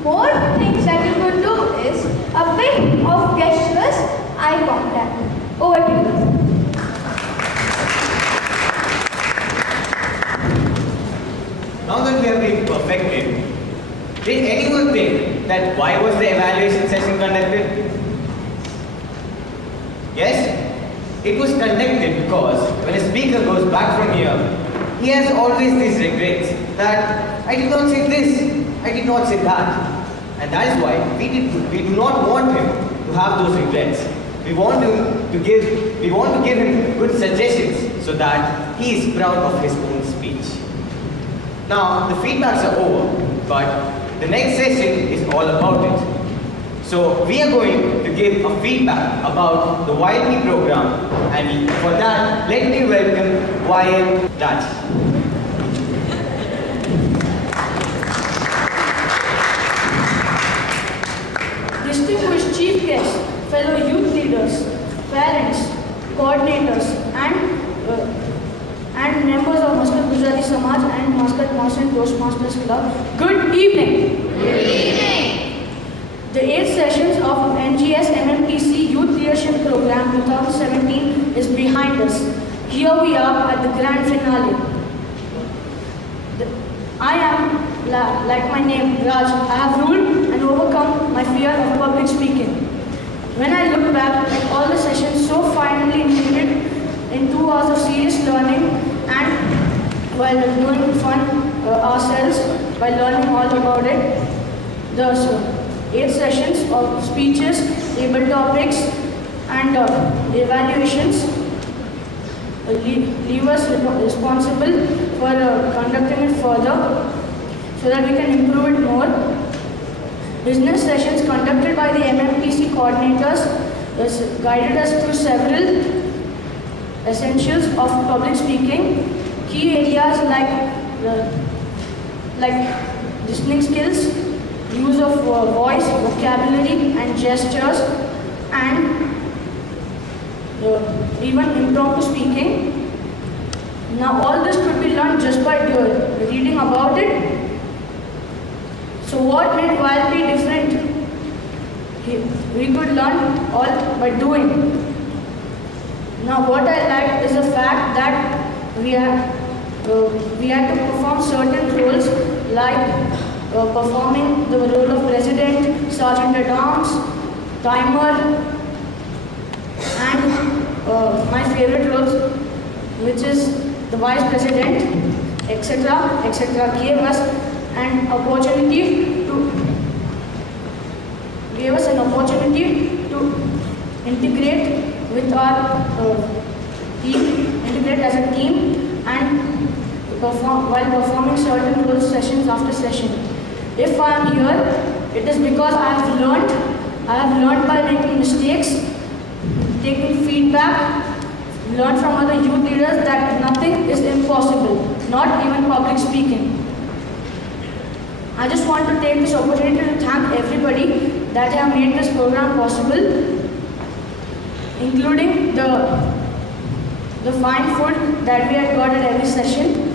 more things that you could do is a bit of gestures, eye contact. Over to you. Now that we have been perfected, did anyone think that why was the evaluation session conducted? Yes? It was conducted because when a speaker goes back from here, he has always these regrets that I did not say this, I did not say that. And that is why we do not want him to have those regrets. We want to give him good suggestions so that he is proud of his own speech. Now, the feedbacks are over, but the next session is all about it. So, we are going to give a feedback about the YLP program, and for that, let me welcome YL Raj. Distinguished chief guests, fellow youth leaders, parents, coordinators, and members of Muscat Gujarati Samaj and Muscat Mountain Toastmasters Club, good evening. Good evening. The 8th sessions of MGS MMTC Youth Leadership Program 2017 is behind us. Here we are at the grand finale. I am, like my name, Raj. I have ruled and overcome my fear of public speaking. When I look back at all the sessions so finely included in 2 hours of serious learning and while doing fun ourselves by learning all about it, the 8 sessions of speeches, table topics, and evaluations leave us responsible for conducting it further so that we can improve it more. Business sessions conducted by the MMTC coordinators guided us through several essentials of public speaking, key areas like listening skills, use of voice, vocabulary and gestures, and even impromptu speaking. Now all this could be learned just by reading about it. So what made YLP different? We could learn all by doing. Now what I liked is the fact that we had to perform certain roles like performing the role of president, sergeant at arms, timer, and my favorite roles, which is the vice president, etc., etc., gave us an opportunity to integrate with our team, integrate as a team, and while performing certain role sessions after session. If I am here, it is because I have learned by making mistakes, taking feedback, learned from other youth leaders that nothing is impossible, not even public speaking. I just want to take this opportunity to thank everybody that have made this program possible, including the fine food that we have got at every session.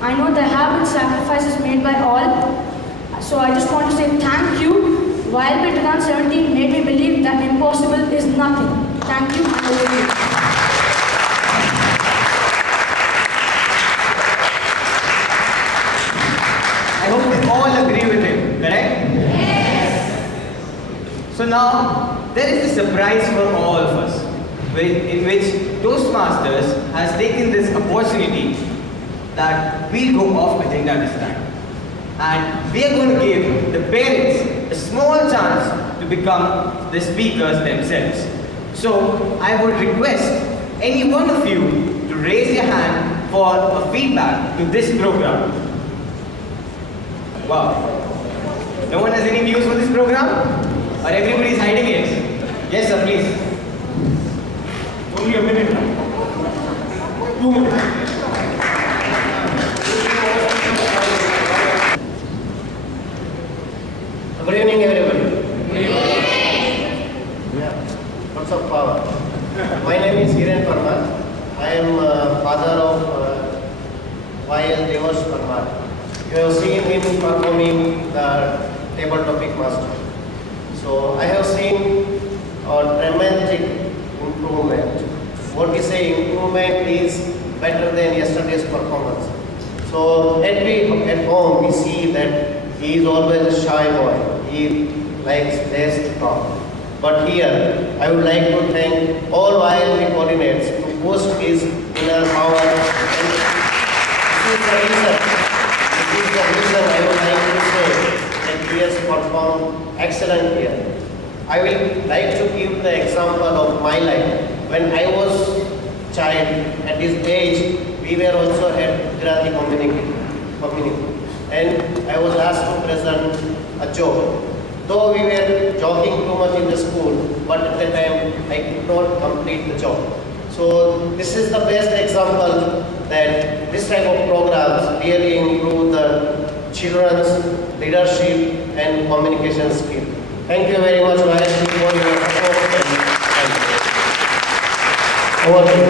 I know there have been sacrifices made by all, so I just want to say thank you. YLP 2017 made me believe that impossible is nothing. Thank you. And over to you. I hope we all agree with him, correct? Yes. So now, there is a surprise for all of us, in which Toastmasters has taken this opportunity that we'll go off agenda this time. And we are going to give the parents a small chance to become the speakers themselves. So I would request any one of you to raise your hand for a feedback to this program. Wow. No one has any views for this program? Or everybody is hiding it? Yes sir, please. Only a minute. 2 minutes. Good evening, everybody. Good evening. Yeah. What's up, power? My name is Hiren Parmar. I am father of Y.L. Devash Parmar. You have seen him performing the table topic master. So I have seen a dramatic improvement. What we say improvement is better than yesterday's performance. So at home we see that he is always a shy boy. He likes less to talk. But here, I would like to thank all YLP coordinates to boost his inner power. And this is the reason I would like to say that he has performed excellent here. I will like to give the example of my life. When I was child, at his age, we were also at Gujarati community. And I was asked to present a joke. Though we were joking too much in the school, but at the time I could not complete the joke. So this is the best example that this type of programs really improve the children's leadership and communication skill. Thank you very much, YLP, for your support. Over to you.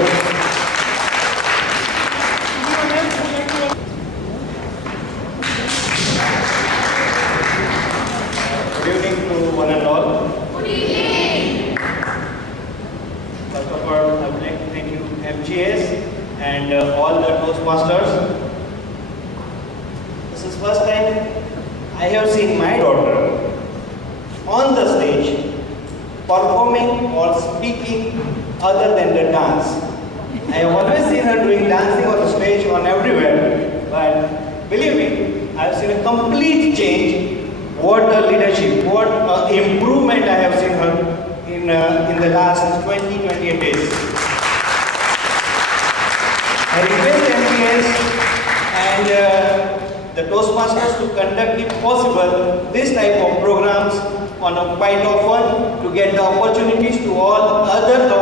MGS and all the Toastmasters. This is first time I have seen my daughter on the stage performing or speaking other than the dance. I have always seen her doing dancing on the stage on everywhere, but believe me, I have seen a complete change. What a leadership, what improvement I have seen her in the last 28 days. I request MGS and the Toastmasters to conduct, if possible, this type of programs on a quite often to get the opportunities to all other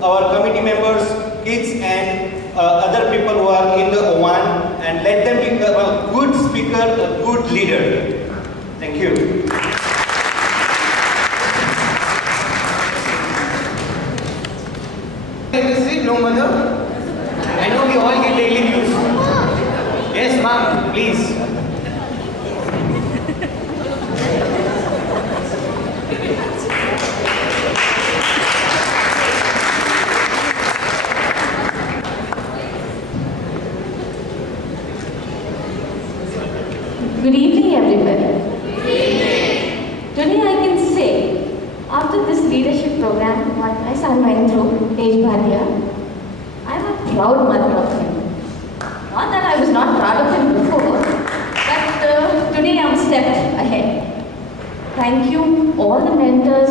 our committee members, kids and other people who are in the Oman, and let them become a good speaker, a good leader. Thank you. please. Good evening, everybody. Today I can say, after this leadership program, what my son went through, Tej Bhatia, I'm a proud mother of him. Not that I was not proud of him before, but today I'm stepped ahead. Thank you, all the mentors,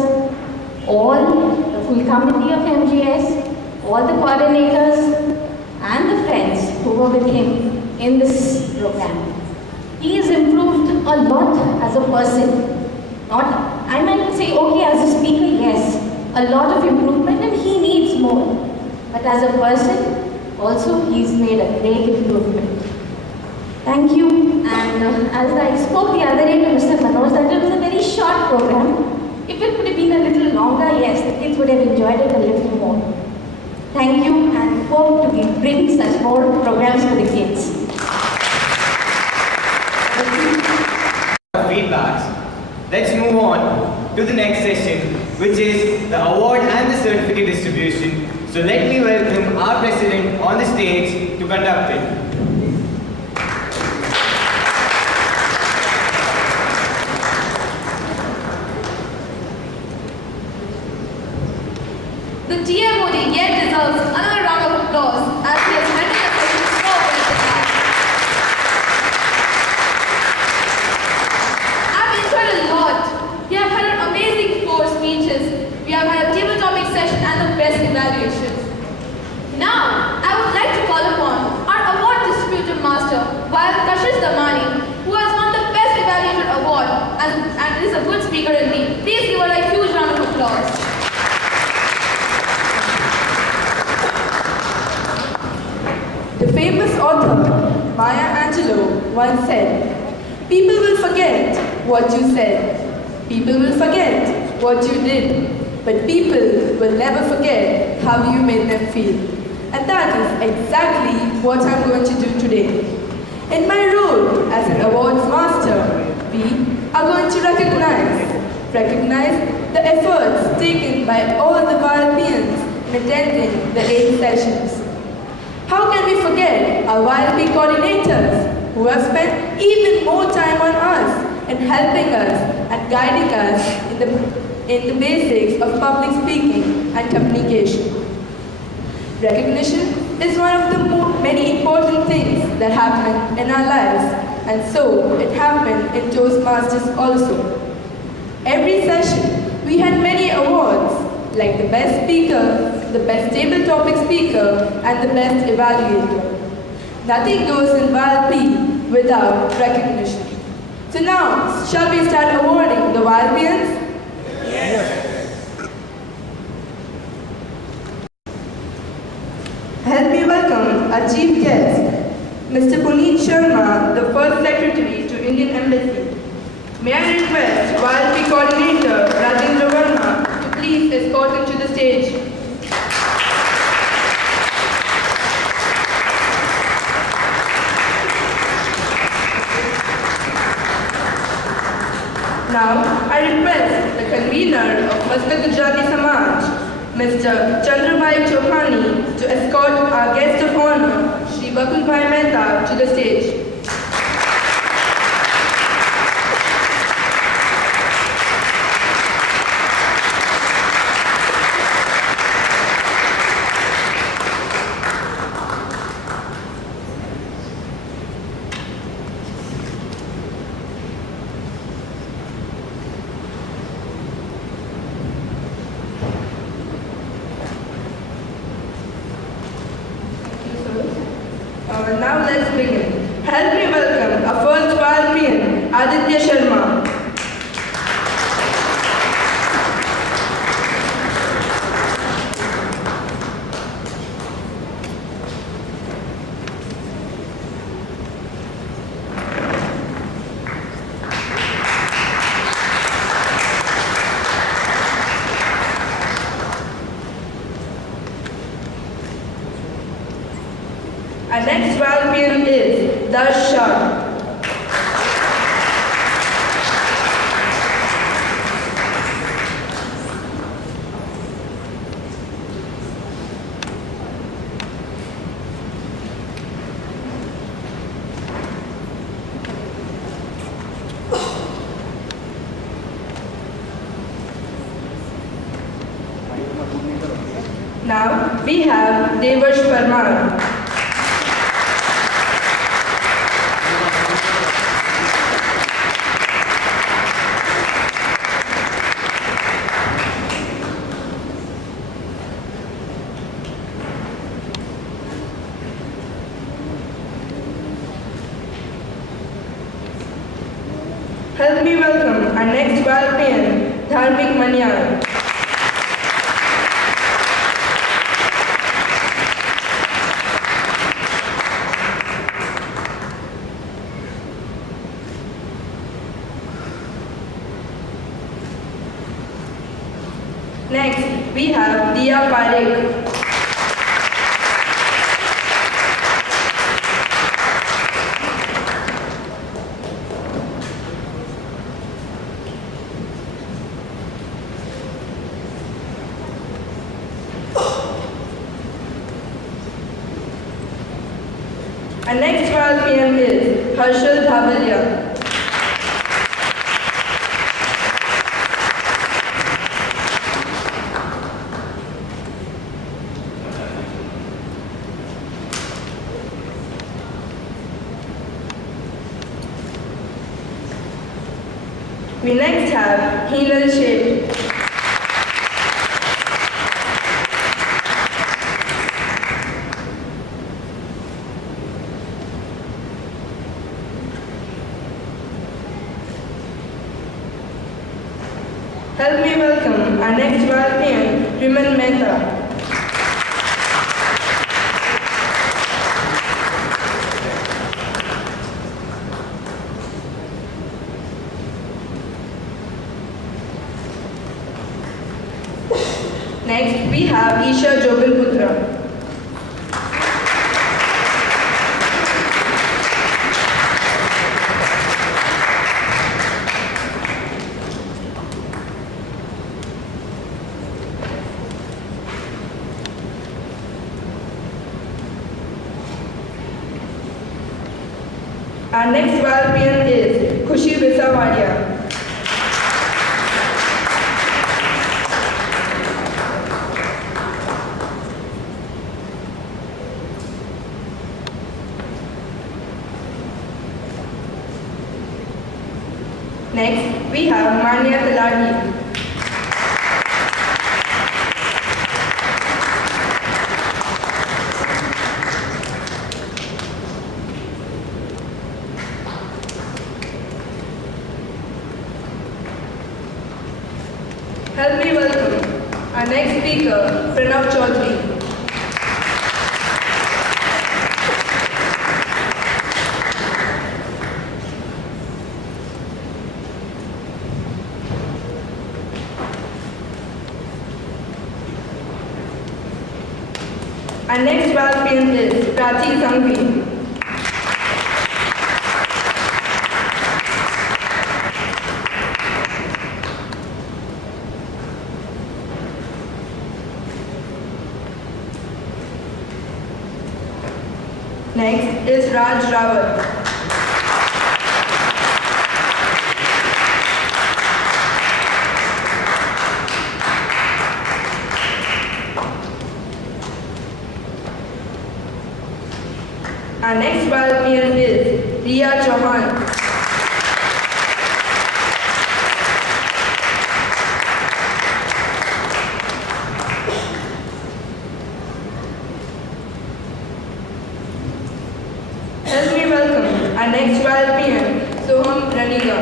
all the full committee of MGS, all the coordinators, and the friends who were with him in this program. He has improved a lot as a person. I might say, okay, as a speaker, yes, a lot of improvement and he needs more. But as a person, also he's made a great improvement. Thank you. And as I spoke the other day to Mr. Manoj, that it was a very short program. If it could have been a little longer, yes, the kids would have enjoyed it a little more. Thank you and hope to bring such more programs for the kids. Feedbacks. Let's move on to the next session, which is the award and the certificate distribution. So let me welcome our president on the stage to conduct it. The TMOD yet deserves another round of applause as he has handled the session so well tonight. I've enjoyed a lot. We have had an amazing 4 speeches. We have had a table topic session and the best evaluations. Now, I would like to call upon our award distributor master, Vyal Kashish Damani, who has won the best evaluator award and is a good speaker indeed. Please give her a huge round of applause. The famous author Maya Angelou once said, "People will forget what you said, people will forget what you did, but people will never forget how you made them feel." And that is exactly what I'm going to do today. In my role as an awards master, we are going to recognize the efforts taken by all the Valpians in attending the 8 sessions. How can we forget our YLP coordinators who have spent even more time on us in helping us and guiding us in the basics of public speaking and communication? Recognition is one of the many important things that happen in our lives, and so it happened in Toastmasters also. Every session we had many awards like the best speaker, the best table topic speaker, and the best evaluator. Nothing goes in YLP without recognition. So now, shall we start awarding the YLPians? Yes. Help me welcome our chief guest, Mr. Puneet Sharma, the first secretary to Indian Embassy. May I request YLP coordinator Rajendra Verma to please escort him to the stage. Now, I request the convener of Masjid Gujarati Samaj, Mr. Chandrabhai Chokhani, to escort our guest of honor, Shri Bakulbhai Mehta, to the stage. Now let's begin. Help me welcome our first Valpian, Aditya Sharma. Our next Valpian is Darsh Shah. Now we have Devash Parmar. Help me welcome our next Valpian, Dharmik Manyan. Next, we have Dia Parekh. Our next 12 p.m. is Harshal Dhavalia. We next have Hilal Sheikh. Help me welcome our next Valpian, Riman Mehta. Next, we have Isha Jogalputra. Our next Valpian is Khushi Bisawadia. Next, we have Manya Talagi. Help me welcome our next speaker, Pranav Chaudhary. Our next Valpian is Prachi Sangvi. Next is Raj Rawat. Our next Valpian is Riya Chauhan. Help me welcome our next Valpian, Soham Raniga.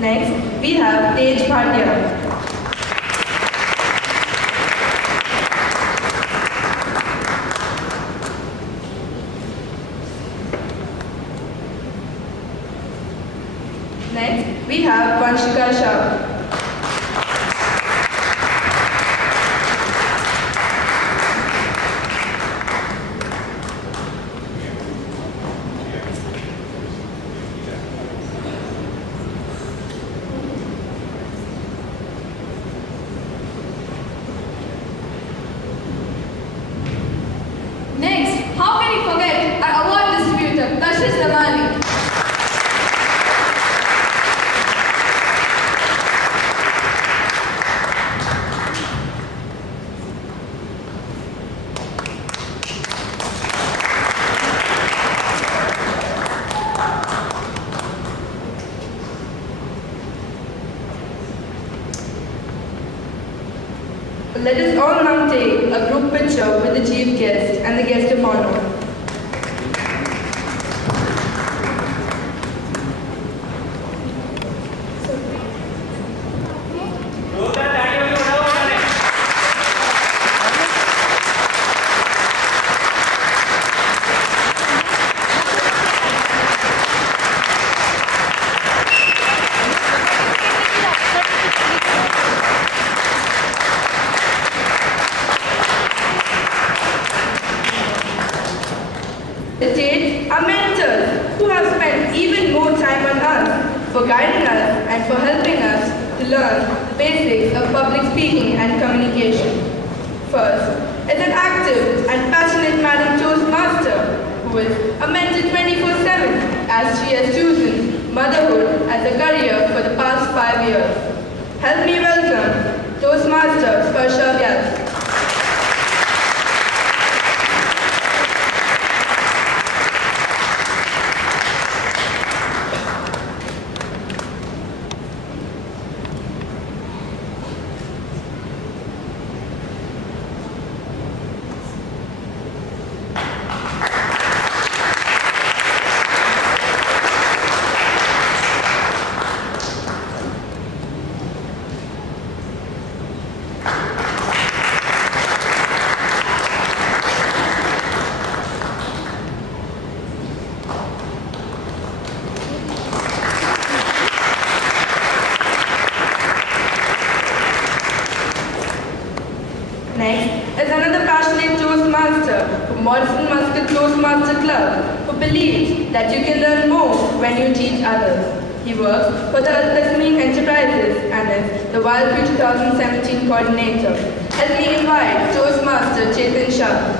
Next, we have Tej Bhatia. Next, we have Vanshika Shah. Let us all now take a group picture with the chief guest and the guest of honor. The stage are mentors who have spent even more time on us for guiding us and for helping us to learn the basics of public speaking and communication. First is an active and passionate Madam Toastmaster who is a mentor 24/7 as she has chosen motherhood as a career for the past 5 years. Help me welcome Toastmaster Sparsha Vyas. Next is another passionate Toastmaster from Morrison Muscat Toastmaster Club who believes that you can learn more when you teach others. He works for the Al-Tasmeen Enterprises and is the Wildview 2017 coordinator. Help me invite Toastmaster Chetan Shah.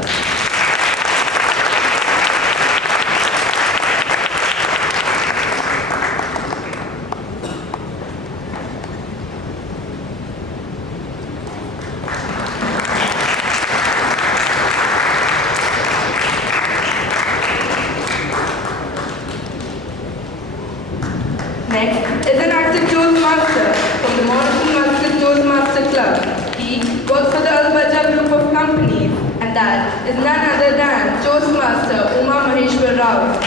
Next is an active Toastmaster from the Morrison Muscat Toastmaster Club. He works for the Al-Baja group of companies, and that is none other than Toastmaster Uma Maheshwar Rao.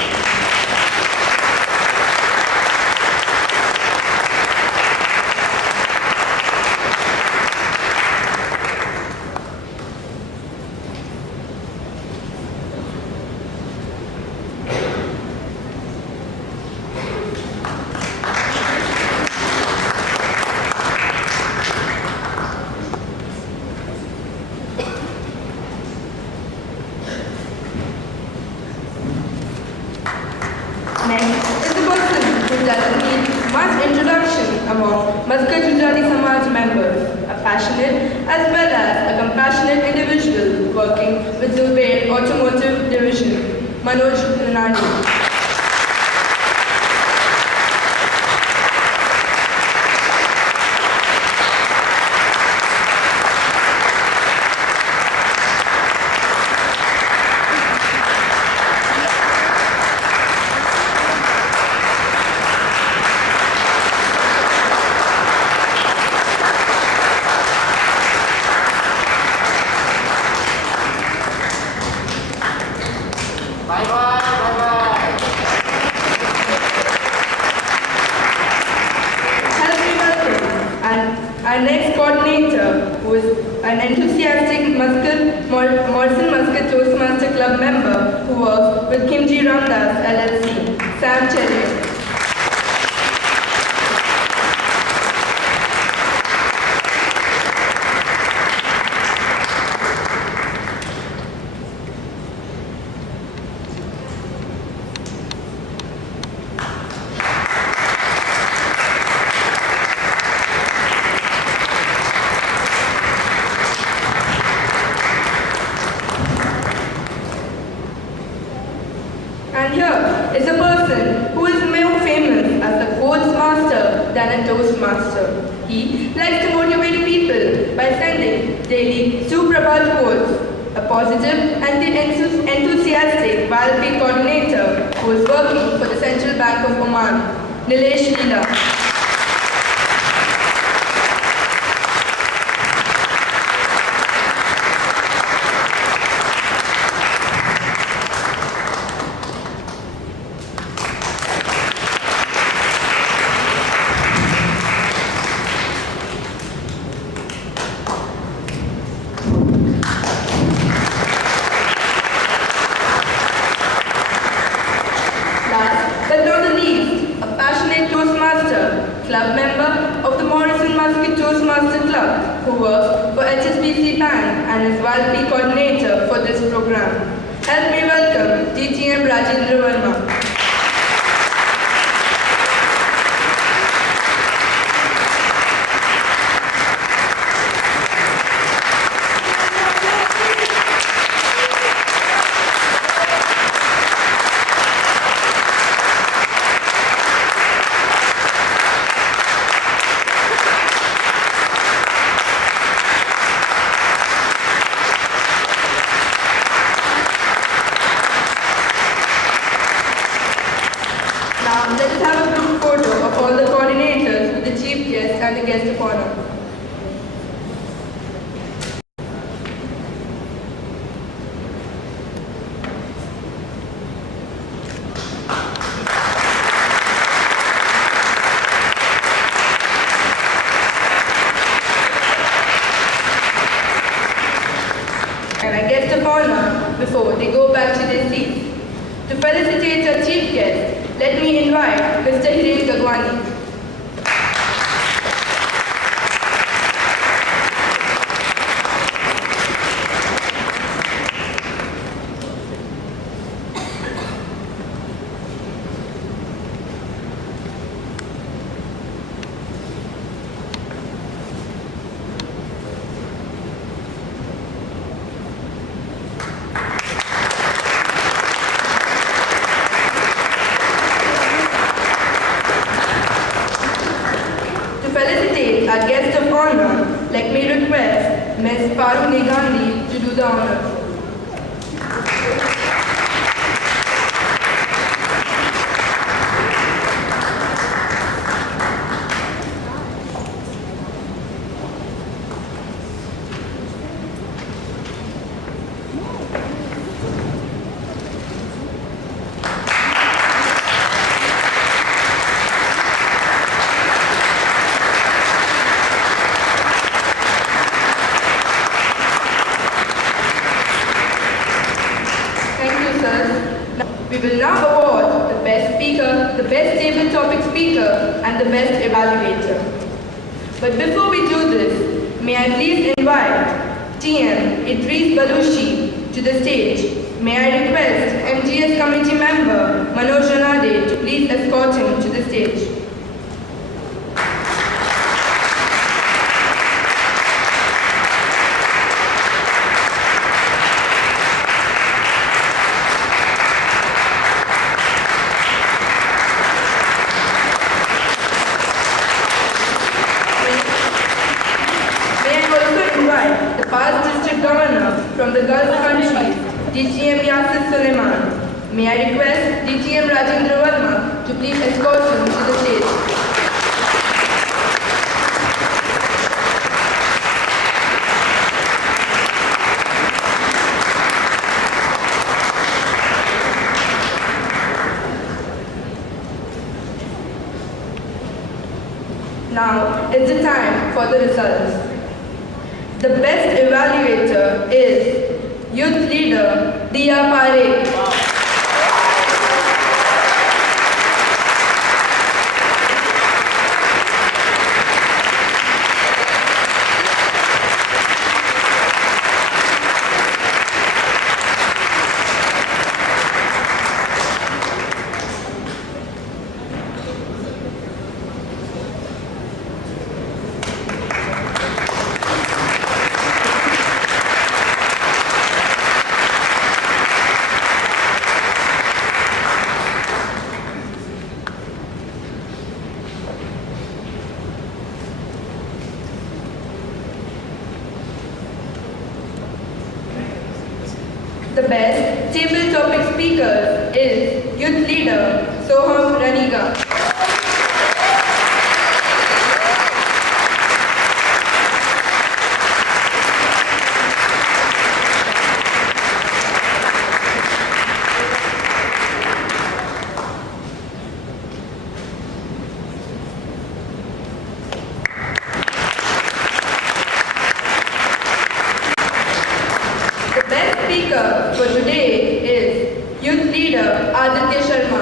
Next is the person who doesn't need much introduction among Muscat Gujarati Samaj members, a passionate as well as a compassionate individual working with the Zubair Automotive Division, Manoj Nanani. Our next coordinator, who is an enthusiastic Morrison Muscat Toastmaster Club member who works with Kimji Ramdas LLC, Sam Cherry. And here is a person who is more famous as a Toastmaster than a Toastmaster. He likes to motivate people by sending daily Suprabhat quotes, a positive and enthusiastic YLP coordinator who is working for the Central Bank of Oman, Nilesh Leela. HSBC Bank and is YP coordinator for this program. Help me welcome DTM Rajendra Verma. Now, let us have a group photo of all the coordinators with the chief guest and the guest of honor. And our guest of honor before they go back to their seats. To felicitate our chief guest, let me invite Mr. Hiren Gagwani. Our guest of honor, let me request Ms. Paruni Gandhi to do the honors. We will now award the best speaker, the best table topic speaker, and the best evaluator. But before we do this, may I please invite TM Idris Balushi to the stage. May I request MGS committee member Manoj Ranade to please escort him to the stage. The past district governor from the Gulf countries, DTM Yasir Suleiman. May I request DTM Rajendra Verma to please escort him to the stage. Now is the time for the results. The best evaluator is Youth Leader Dia Parekh. The best table topic speaker is Youth Leader Soham Raniga. Speaker for today is Youth Leader Aditya Sharma.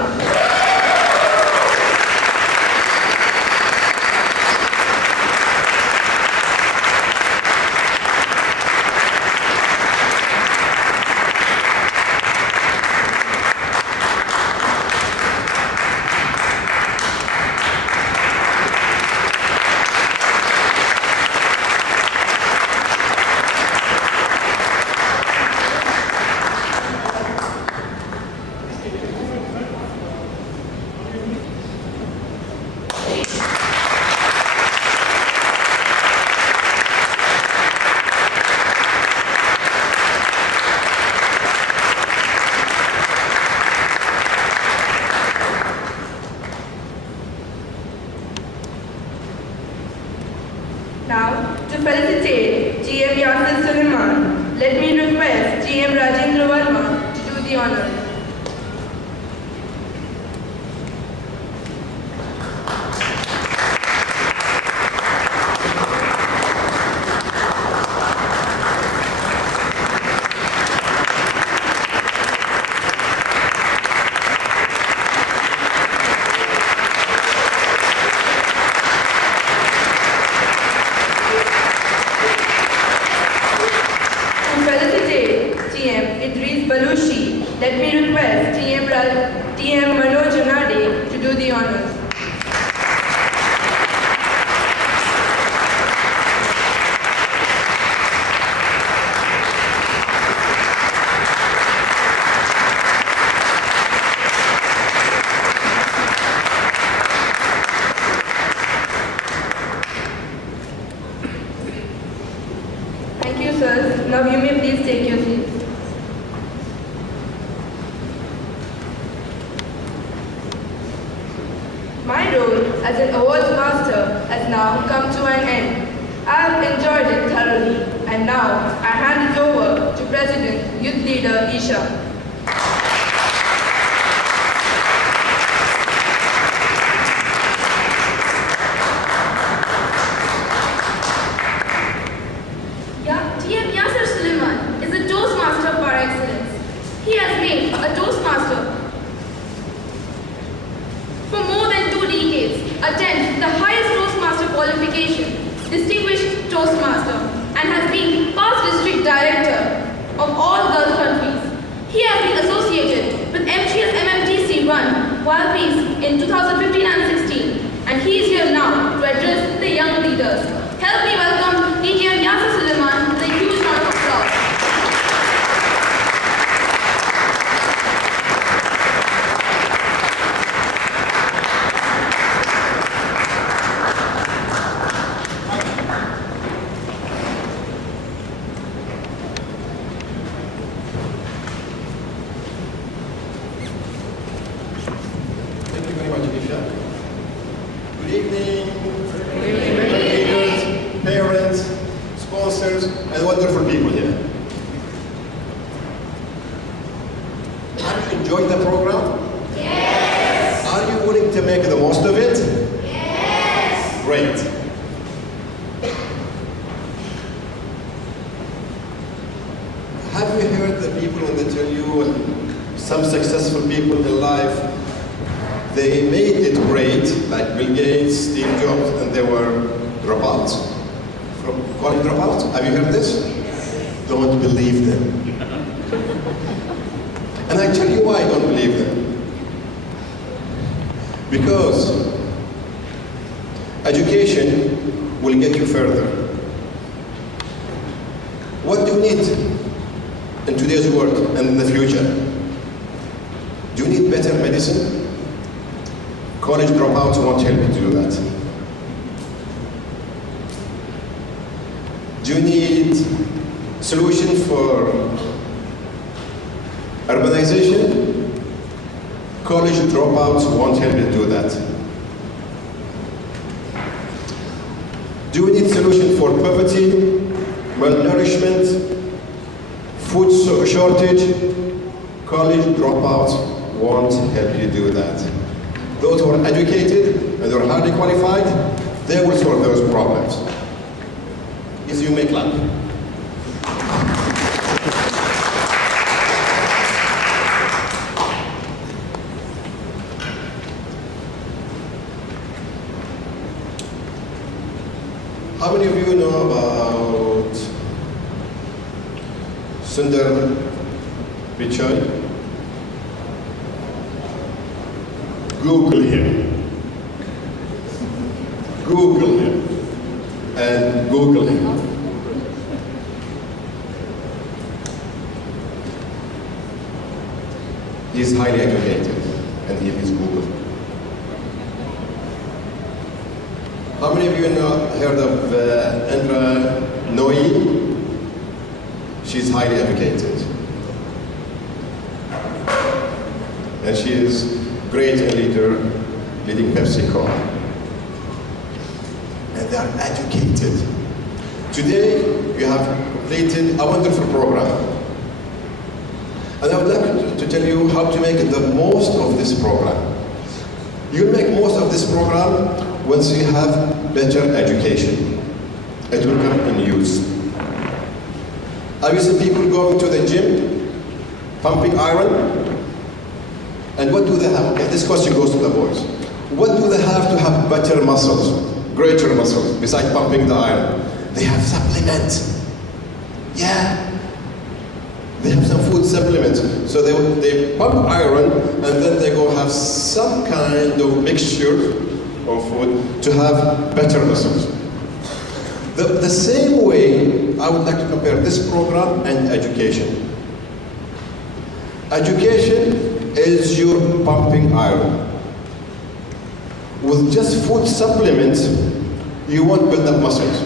let me request TM Manoj Unade to do the honors. Thank you, sir. Now you may please take your seats. My role as an awards master has now come to an end. I have enjoyed it thoroughly, and now I hand it over to President Youth Leader Isha. TM Yasser Suleiman is a Toastmaster par excellence. He has made a Toastmaster for more than 2 decades, attend the highest Toastmaster qualification, Distinguished Toastmaster, and has been past District Director of all Gulf countries. He has been associated with MGS MMTC 1 Wild Peace in 2015 and 16, and he is here now to address the young leaders. Help me welcome TM Yasser Suleiman with a huge round of applause. Thank you very much, Anisha. Good evening. Leaders, parents, sponsors, and wonderful people here. Are you enjoying the program? Yes. Are you willing to make the most of it? Yes. Great. Have you heard the people when they tell you some successful people in life, they made it great, like Bill Gates, Steve Jobs, and they were dropouts? From college dropouts? Have you heard this? Don't believe them. And I tell you why I don't believe them. Because education will get you further. What do you need in today's world and in the future? Do you need better medicine? College dropouts won't help you to do that. Do you need solution for urbanization? College dropouts won't help you to do that. Do you need solution for poverty, malnourishment, food shortage? College dropouts won't help you do that. Those who are educated and are highly qualified, they will solve those problems. If you make luck. How many of you know about Sundar Pichai? Google him. Google him. And Google him. He's highly educated, and he is Google. How many of you heard of Indra Nooyi? She's highly educated. And she is great leader, leading PepsiCo. And they are educated. Today, you have completed a wonderful program. And I would like to tell you how to make the most of this program. You'll make most of this program once you have better education. It will come in use. Have you seen people going to the gym, pumping iron? And what do they have? Okay, this question goes to the boys. What do they have to have better muscles, greater muscles, besides pumping the iron? They have supplements. Yeah. They have some food supplements. So they pump iron and then they go have some kind of mixture of food to have better muscles. The same way, I would like to compare this program and education. Education is your pumping iron. With just food supplements, you won't build up muscles.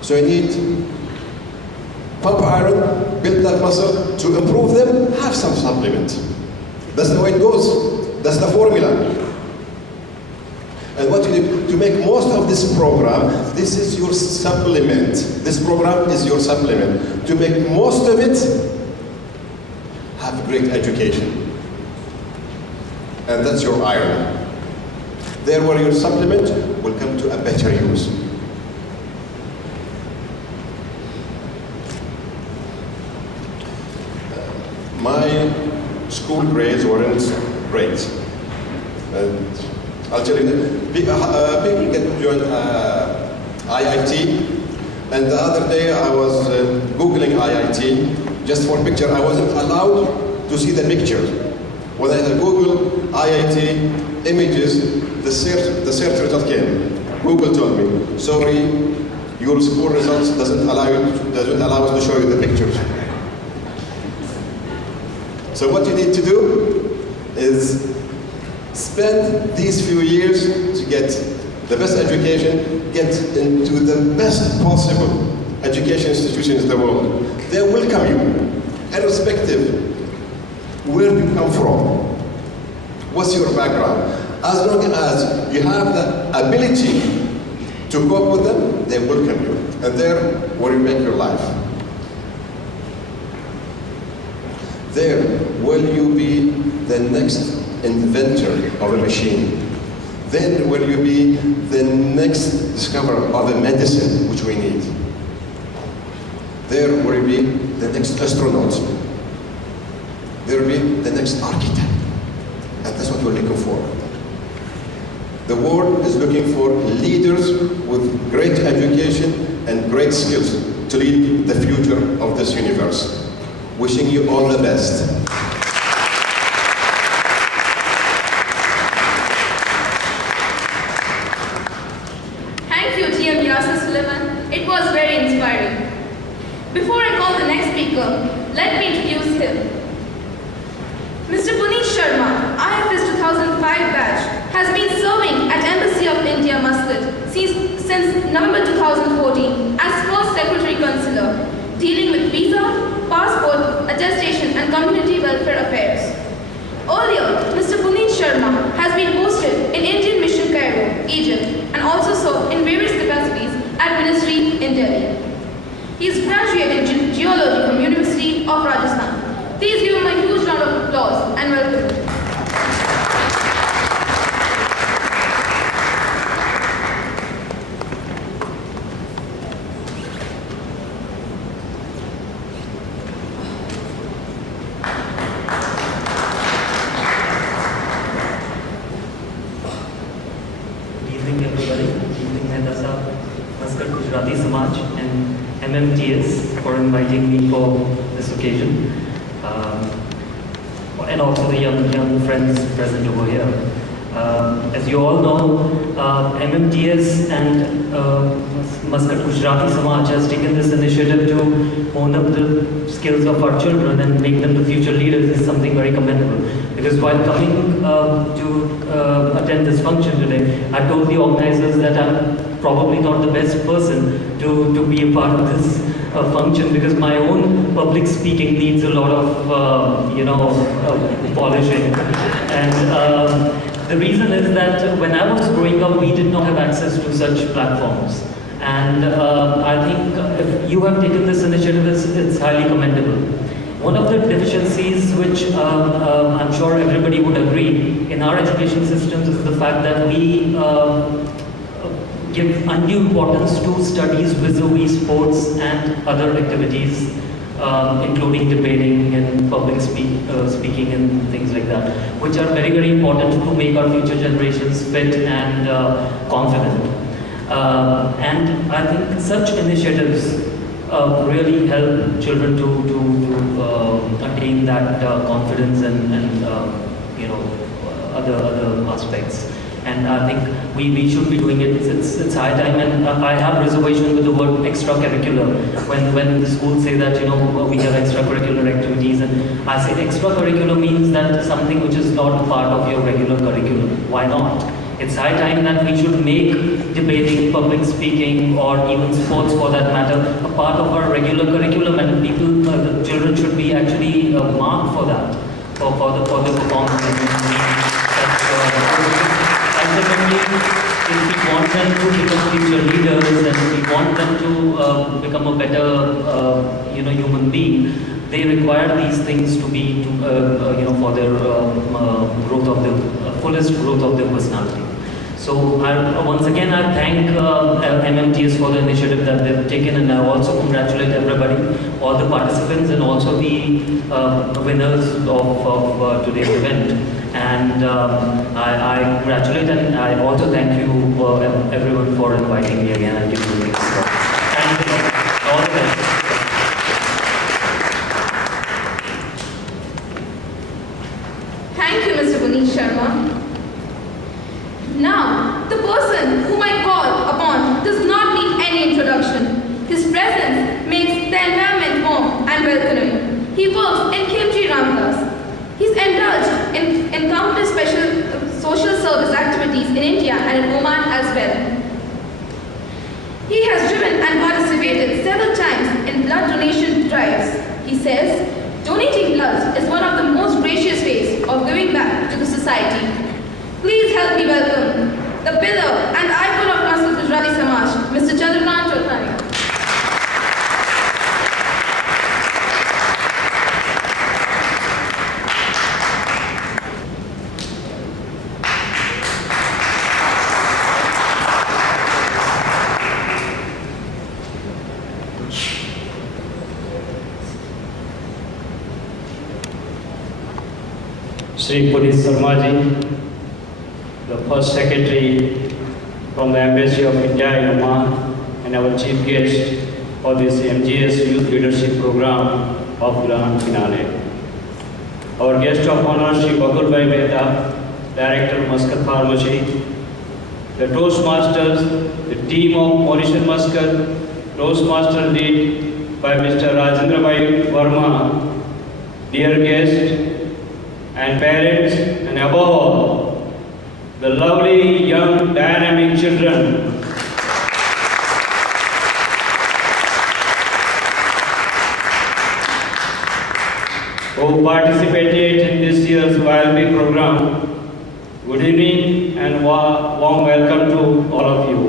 So you need pump iron, build that muscle. To improve them, have some supplement. That's the way it goes. That's the formula. And what you do to make most of this program, this is your supplement. This program is your supplement. To make most of it, have great education. And that's your iron. There where your supplement will come to a better use. My school grades weren't great. And I'll tell you that people get to join IIT, and the other day I was Googling IIT just for a picture. I wasn't allowed to see the picture. When I Google IIT images, the search result came. Google told me, sorry, your school results doesn't allow us to show you the pictures. So what you need to do is spend these few years to get the best education, get into the best possible education institutions in the world. They welcome you, irrespective where you come from, what's your background. As long as you have the ability to cope with them, they welcome you. And there where you make your life. There will you be the next inventor of a machine. Then will you be the next discoverer of a medicine which we need. There will be the next astronaut. There will be the next architect. And that's what we're looking for. The world is looking for leaders with great education and great skills to lead the future of this universe. Wishing you all the best. Thank you, TM Yasser Suleiman. It was very inspiring. Before I call the next speaker, let me introduce him. Mr. Puneet Sharma, IFS 2005 batch, has been serving at Embassy of India, Muscat since November 2014 as First Secretary Consular, dealing with visa, passport, attestation and community welfare affairs. Earlier, Mr. Puneet Sharma has been posted in Indian Mission Cairo, Egypt, and also served in various capacities at Ministry in Delhi. He is graduated in Geology from University of Rajasthan. Please give him a huge round of applause and welcome him. And MGS for inviting me for this occasion, and also the young friends present over here. As you all know, MMTS and Muscat Gujarati Samaj has taken this initiative to hone up the skills of our children and make them the future leaders is something very commendable. Because while coming to attend this function today, I told the organizers that I'm probably not the best person to be a part of this function, because my own public speaking needs a lot of polishing. And the reason is that when I was growing up, we did not have access to such platforms. And I think if you have taken this initiative, it's highly commendable. One of the deficiencies which I'm sure everybody would agree in our education systems is the fact that we give undue importance to studies vis-a-vis sports and other activities including debating and public speaking and things like that, which are very, very important to make our future generations fit and confident. And I think such initiatives really help children to attain that confidence and other aspects. And I think we should be doing it. It's high time, and I have reservation with the word extracurricular. When the schools say that we have extracurricular activities, and I say extracurricular means that something which is not part of your regular curriculum. Why not? It's high time that we should make debating, public speaking, or even sports for that matter, a part of our regular curriculum, and the children should be actually marked for that, for the performance. Ultimately, if we want them to become future leaders and we want them to become a better, human being, they require these things to be, for their growth of the fullest growth of their personality. So once again, I thank MMTS for the initiative that they've taken, and I also congratulate everybody, all the participants, and also the winners of today's event. And I congratulate, and I also thank you everyone for inviting me again and giving me this. Thank you. All the best. Thank you, Mr. Puneet Sharma. Now, the person whom I call upon does not need any introduction. His presence makes the environment warm and welcoming. He works in Khimji Ramdas. He's indulged in countless social service activities in India and in Oman as well. He has driven and participated several times in blood donation drives. He says, donating blood is one of the most gracious ways of giving back to the society. Please help me welcome the pillar and icon of Muslim Gujarati Samaj, Mr. Chandrakant Chaudhary. Sri Puneet Sharma ji, the first secretary from the Embassy of India in Oman, and our chief guest for this MGS Youth Leadership Program of Grand Finale. Our guest of honor, Sri Bakul Bhai Mehta, Director Muscat Pharmacy, the Toastmasters, the team of Mauritian Muscat, Toastmaster lead by Mr. Rajendra Bhai Verma, dear guests, and parents, and above all, the lovely young dynamic children who participated in this year's YLB program. Good evening and warm welcome to all of you.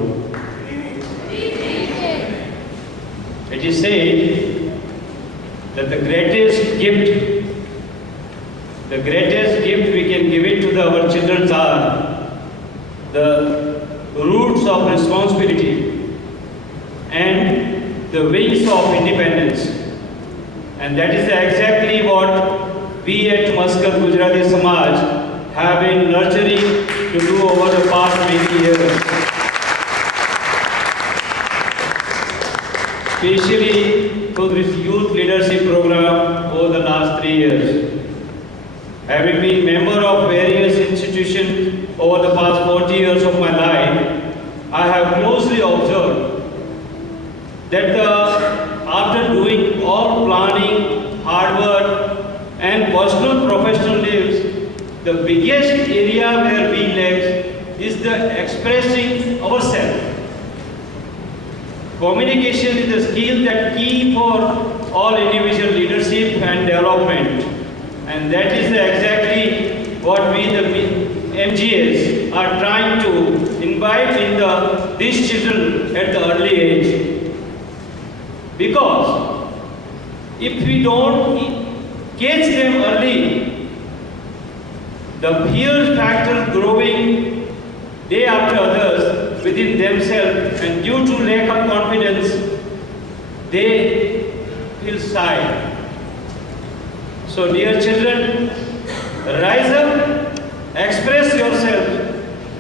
It is said that the greatest gift we can give it to our children are the roots of responsibility and the wings of independence. And that is exactly what we at Muscat Gujarati Samaj have been nurturing to do over the past many years. Especially through this youth leadership program over the last 3 years. Having been member of various institutions over the past 40 years of my life, I have closely observed that after doing all planning, hard work, and personal professional lives, the biggest area where we lack is the expressing ourselves. Communication is the skill that key for all individual leadership and development. And that is exactly what we, the MGS, are trying to invite in these children at the early age. Because if we don't catch them early, the fear factor growing day after others within themselves, and due to lack of confidence, they hillside. So dear children, rise up, express yourself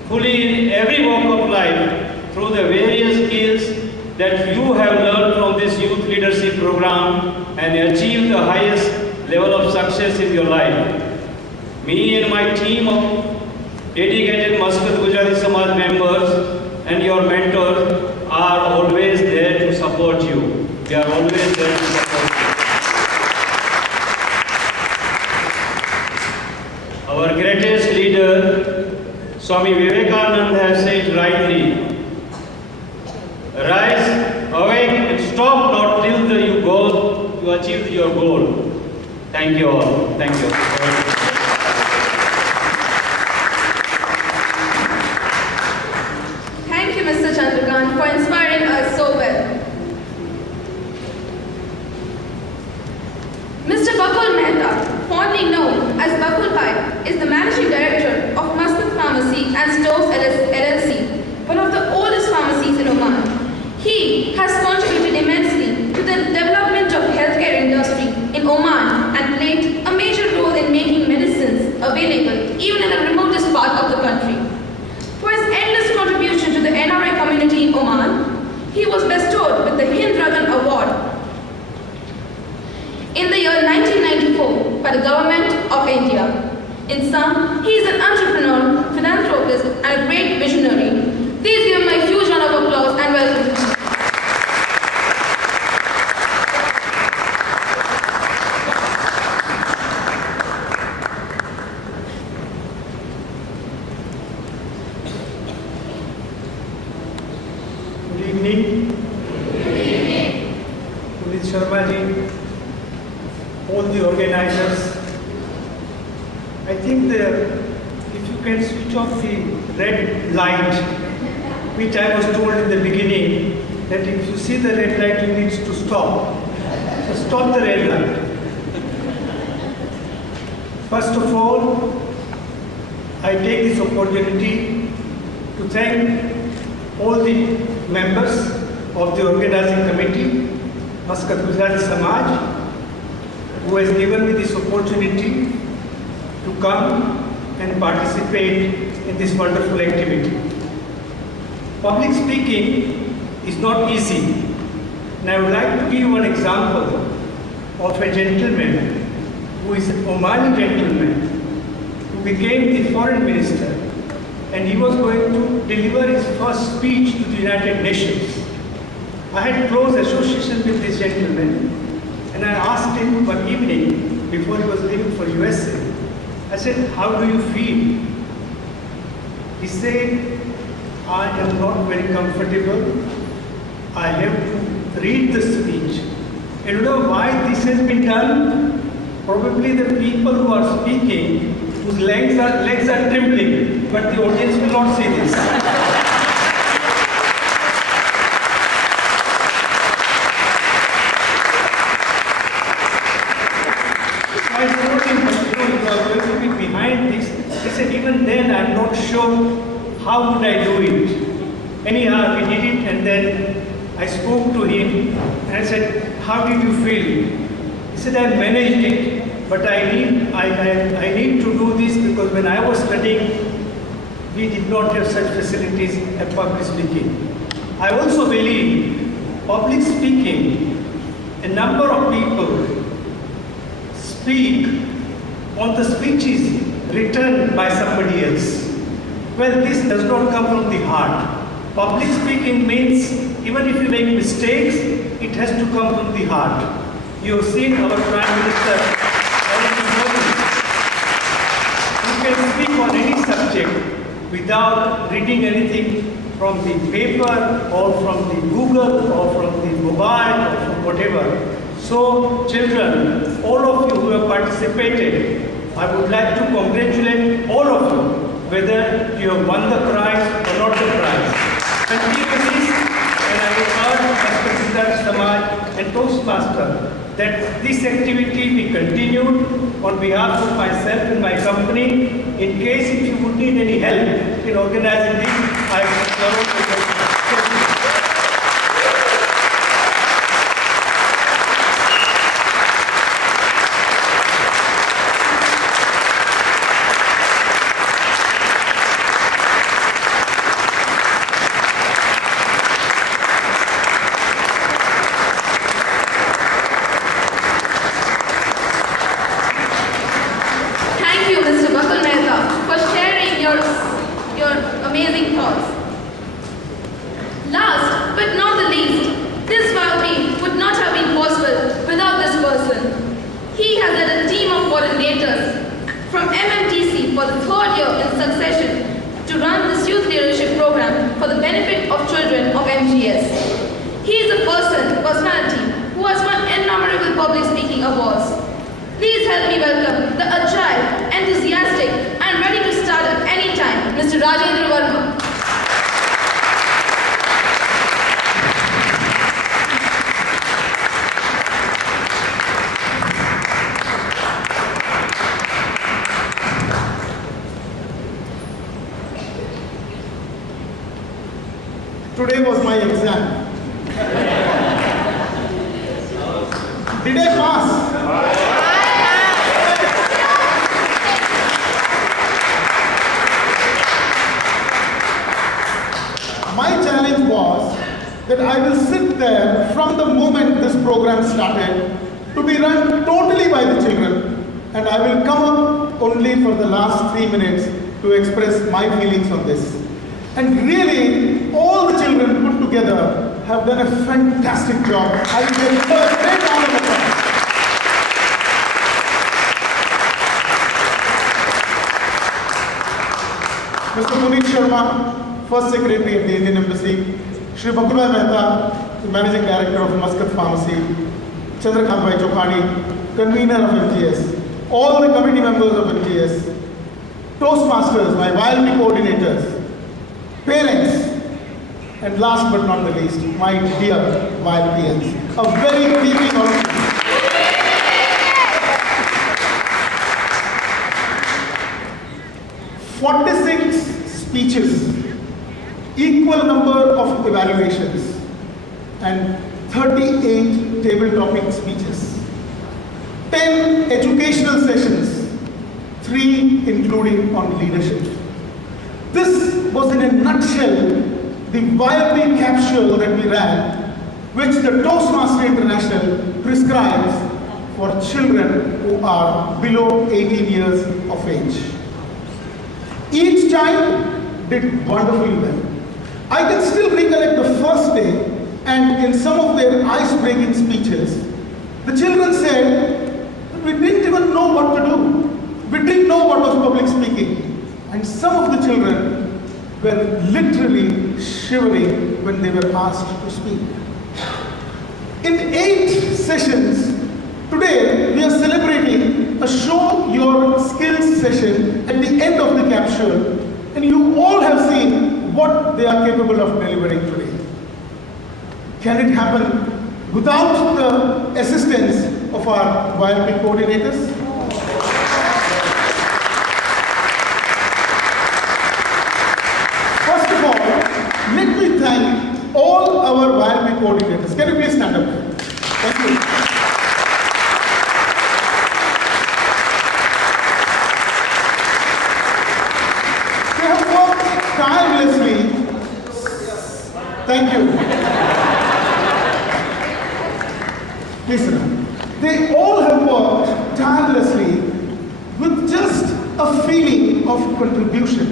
fully in every walk of life through the various skills that you have learned from this youth leadership program and achieve the highest level of success in your life. Me and my team of dedicated Muscat Gujarati Samaj members and your mentors are always there to support you. We are always there to support you. Our greatest leader, Swami Vivekananda, has said rightly, rise, awake, and stop not till you achieve your goal. Thank you all. Thank you. Thank you, Mr. Chandrakant, for inspiring us so well. Mr. Bakul Mehta, fondly known as Bakul Bhai, is the Managing Director of Muscat Pharmacy and Stores LLC, one of the oldest pharmacies in Oman. He has contributed immensely to the development of healthcare industry in Oman and played a major role in making medicines available even in the remotest part of the country. For his endless contribution to the NRI community in Oman, he was bestowed with the Hind Ratan Award in the year 1994 by the Government of India. In sum, he is an entrepreneur, philanthropist, and a great visionary. Please give him a huge round of applause and welcome. Good evening. Pulit Sharma ji, all the organizers. I think if you can switch off the red light, which I was told in the beginning, that if you see the red light, you need to stop. So stop the red light. First of all, I take this opportunity to thank all the members of the organizing committee, Muscat Gujarati Samaj, who has given me this opportunity to come and participate in this wonderful activity. Public speaking is not easy, and I would like to give you one example of a gentleman who is an Omani gentleman who became the foreign minister, and he was going to deliver his first speech to the United Nations. I had close association with this gentleman, and I asked him one evening before he was leaving for USA. I said, "How do you feel?" He said, "I am not very comfortable. I have to read the speech." And you know why this has been done? Probably the people who are speaking, whose legs are trembling, but the audience will not see this. I told him, but you are going to be behind this. He said, even then I'm not sure how would I do it. Anyhow, we did it, and then I spoke to him and I said, "How did you feel?" He said, "I managed it, but I need to do this because when I was studying, we did not have such facilities at public speaking." I also believe public speaking, a number of people speak on the speeches written by somebody else. Well, this does not come from the heart. Public speaking means even if you make mistakes, it has to come from the heart. You have seen our Prime Minister, you can speak on any subject without reading anything from the paper or from the Google or from the mobile or from whatever. So, children, all of you who have participated, I would like to congratulate all of you, whether you have won the prize or not the prize. Continue this, and I will urge Muscat Gujarati Samaj and Toastmasters that this activity be continued on behalf of myself and my company. In case if you would need any help in organizing this, I will amazing thoughts. Last but not the least, this YLP would not have been possible without this person. He has led a team of coordinators from MMTC for the third year in succession to run this youth leadership program for the benefit of children of MGS. He is a personality who has won innumerable public speaking awards. Please help me welcome the agile, enthusiastic and ready to start at any time, Mr. Rajendra Verma. Today was my exam. Did I pass? My challenge was that I will sit there from the moment this program started to be run totally by the children, and I will come up only for the last 3 minutes to express my feelings on this. And really, all the children put together have done a fantastic job. I will give a great round of applause. Mr. Puneet Sharma, First Secretary of the Indian Embassy, Shri Bakulbhai Mehta, the Managing Director of Muscat Pharmacy, Chandrakant Bhai Chokhani, Convener of MGS, all the committee members of MGS, Toastmasters, my YLP coordinators, parents, and last but not the least, my dear YLPians. A very deeply honored. 46 speeches, equal number of evaluations, and 38 table topic speeches, 10 educational sessions, 3 including on leadership. This was in a nutshell the YLP capsule that we ran, which the Toastmaster International prescribes for children who are below 18 years of age. Each child did wonderfully well. I can still recollect the first day, and in some of their ice-breaking speeches, the children said, we didn't even know what to do. We didn't know what was public speaking. And some of the children were literally shivering when they were asked to speak. In 8 sessions, today we are celebrating a show your skills session at the end of the capsule, and you all have seen what they are capable of delivering today. Can it happen without the assistance of our YLP coordinators? First of all, let me thank all our YLP coordinators. Can you please stand up? Thank you. Tirelessly. Thank you. Listen, they all have worked tirelessly with just a feeling of contribution.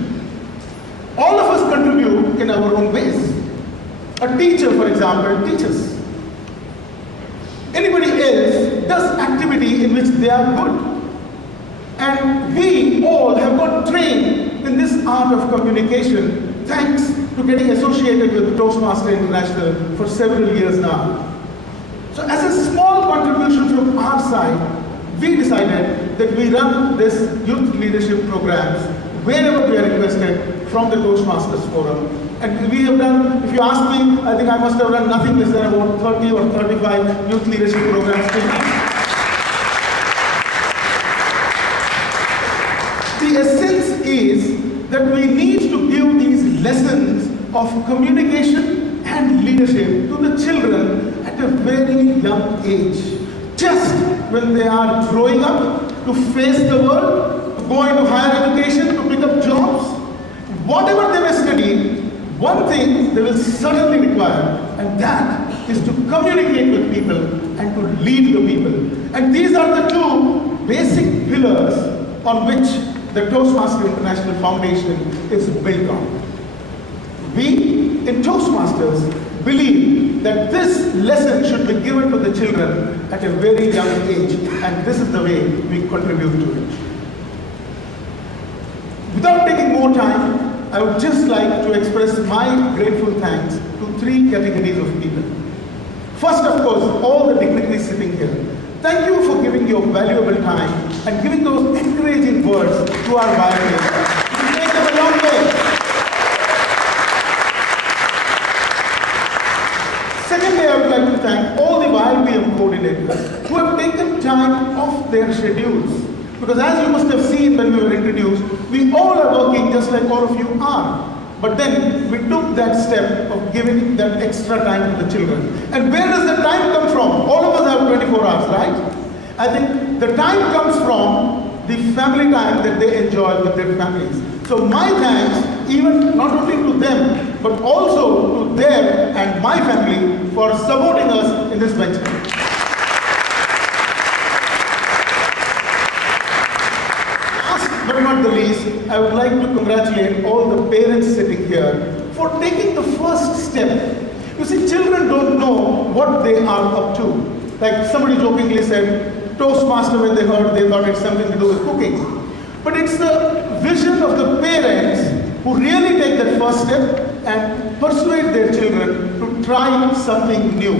All of us contribute in our own ways. A teacher, for example, teaches. Anybody else does activity in which they are good. And we all have got trained in this art of communication thanks to getting associated with Toastmasters International for several years now. So as a small contribution from our side, we decided that we run this youth leadership programs wherever we are requested from the Toastmasters Forum. And we have done, if you ask me, I think I must have done nothing less than about 30 or 35 youth leadership programs till now. The essence is that we need to give these lessons of communication and leadership to the children at a very young age. Just when they are growing up to face the world, to go into higher education, to pick up jobs, whatever they may study, one thing they will certainly require, and that is to communicate with people and to lead the people. And these are the 2 basic pillars on which the Toastmasters International Foundation is built on. in Toastmasters believe that this lesson should be given to the children at a very young age, and this is the way we contribute to it. Without taking more time, I would just like to express my grateful thanks to 3 categories of people. First, of course, all the dignitaries sitting here. Thank you for giving your valuable time and giving those encouraging words to our violinist. You take them a long way. Secondly, I would like to thank all the YLPM coordinators who have taken time off their schedules. Because as you must have seen when we were introduced, we all are working just like all of you are. But then we took that step of giving that extra time to the children. And where does the time come from? All of us have 24 hours, right? I think the time comes from the family time that they enjoy with their families. So my thanks, even not only to them, but also to them and my family for supporting us in this venture. Last but not the least, I would like to congratulate all the parents sitting here for taking the first step. You see, children don't know what they are up to. Like somebody jokingly said, Toastmaster, when they heard, they thought it's something to do with cooking. But it's the vision of the parents who really take that first step and persuade their children to try something new.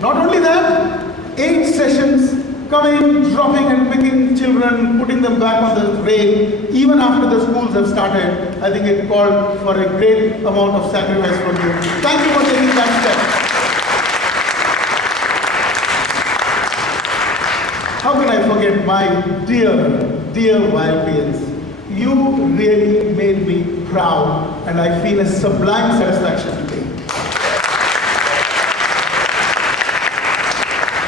Not only that, 8 sessions, coming, dropping and picking children, putting them back on the rail, even after the schools have started. I think it called for a great amount of sacrifice from you. Thank you for taking that step. How can I forget my dear YLPNs? You really made me proud, and I feel a sublime satisfaction today.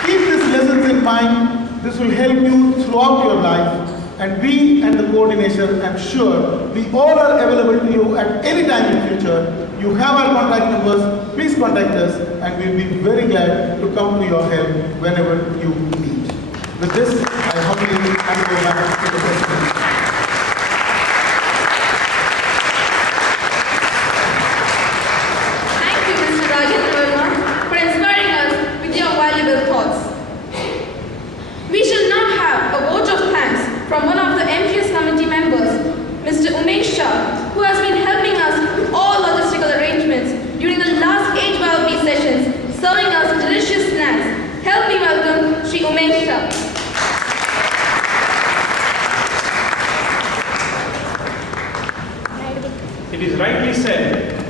Keep these lessons in mind. This will help you throughout your life. And we and the coordination, I'm sure, we all are available to you at any time in future. You have our contact numbers. Please contact us, and we'll be very glad to come to your help whenever you need. With this, I humbly hand over back to the president. Thank you, Mr. Rajendra Verma, for inspiring us with your valuable thoughts. We shall now have a vote of thanks from one of the MGS committee members, Mr. Umesh Shah, who has been helping us with all logistical arrangements during the last 8 YLP sessions, serving us delicious snacks. Help me welcome Shri Umesh Shah. It is rightly said,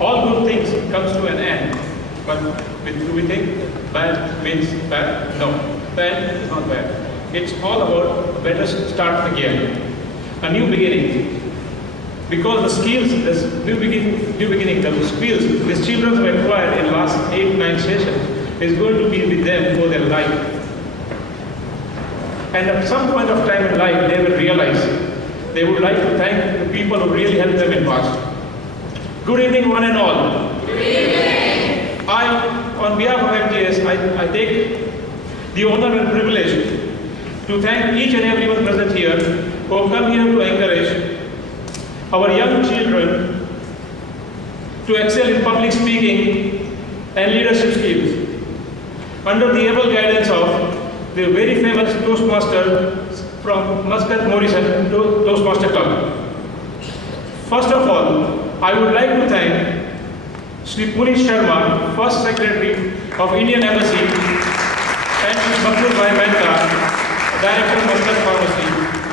all good things comes to an end. But do we think bad means bad? No, bad is not bad. It's all about a better start again, a new beginning. Because the skills, this new beginning, the skills these children have acquired in the last 8-9 sessions is going to be with them for their life. And at some point of time in life, they will realize they would like to thank the people who really helped them in past. Good evening, one and all. Good evening. On behalf of MGS, I take the honor and privilege to thank each and everyone present here who have come here to encourage our young children to excel in public speaking and leadership skills. Under the able guidance of the very famous Toastmaster from Muscat, Morrison, Toastmaster Club. First of all, I would like to thank Sri Puneet Sharma, First Secretary of Indian Embassy, and Sri Bakul Bhai Mehta, Director of Muscat Pharmacy,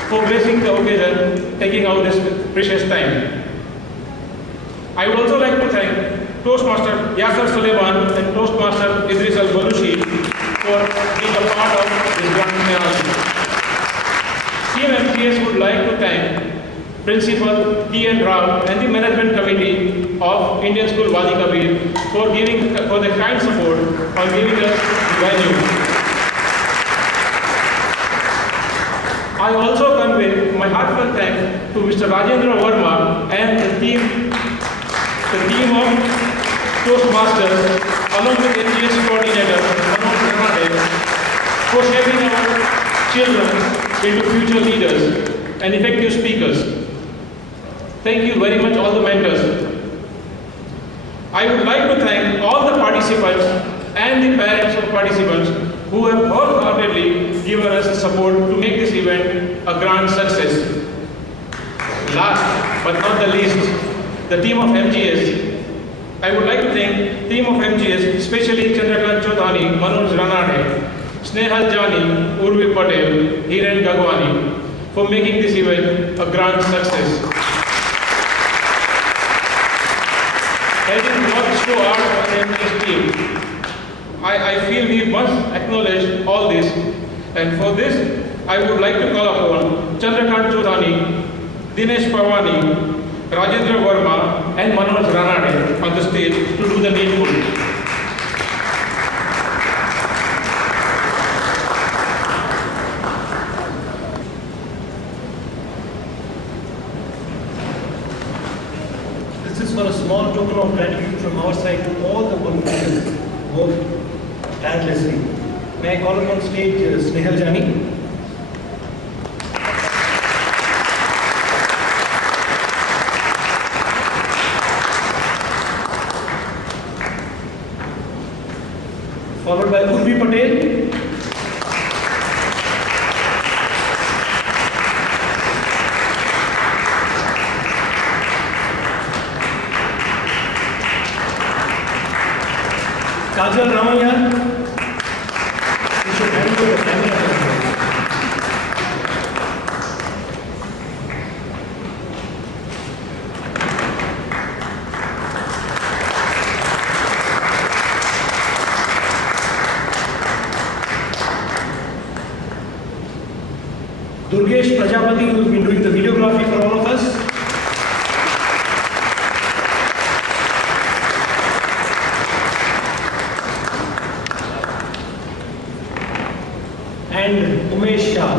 for gracing the occasion, taking out this precious time. I would also like to thank Toastmaster Yasser Suleiman and Toastmaster Idris Al-Balushi for being a part of this grand finale. MGS would like to thank Principal T.N. Rao and the Management Committee of Indian School Wadi Kabir for the kind support on giving us the venue. I also convey my heartfelt thanks to Mr. Rajendra Verma and the team of Toastmasters along with MGS coordinator Manoj for shaping our children into future leaders and effective speakers. Thank you very much, all the mentors. participants and the parents of participants who have wholeheartedly given us the support to make this event a grand success. Last but not the least, the team of MGS. I would like to thank team of MGS, especially Chandrakant Chodhani, Manoj Ranade, Snehal Jani, Urvi Patel, Hiren Gagwani for making this event a grand success. Having worked so hard on the MGS team, I feel we must acknowledge all this, and for this I would like to call upon Chandrakant Chodhani, Dinesh Pawani, Rajendra Verma and Manoj Ranade on the stage to do the needful. This is for a small token of gratitude from our side to all the volunteers who worked tirelessly. May I call upon stage Snehal Jani? Followed by Urvi Patel. Kajal Ramaya. You should hand over the camera. Durgesh Prajapati, who has been doing the videography for all of us. And Umesh Shah.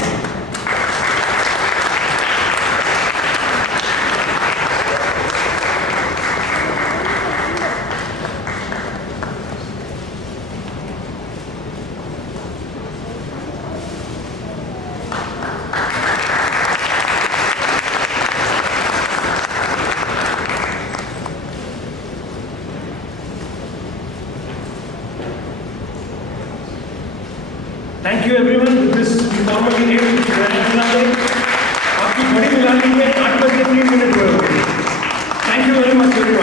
Thank you everyone. With this, we formally end this webinar. आपकी बड़ी मिलानी में 8 बजे 3 minute हुए। Thank you very much everyone.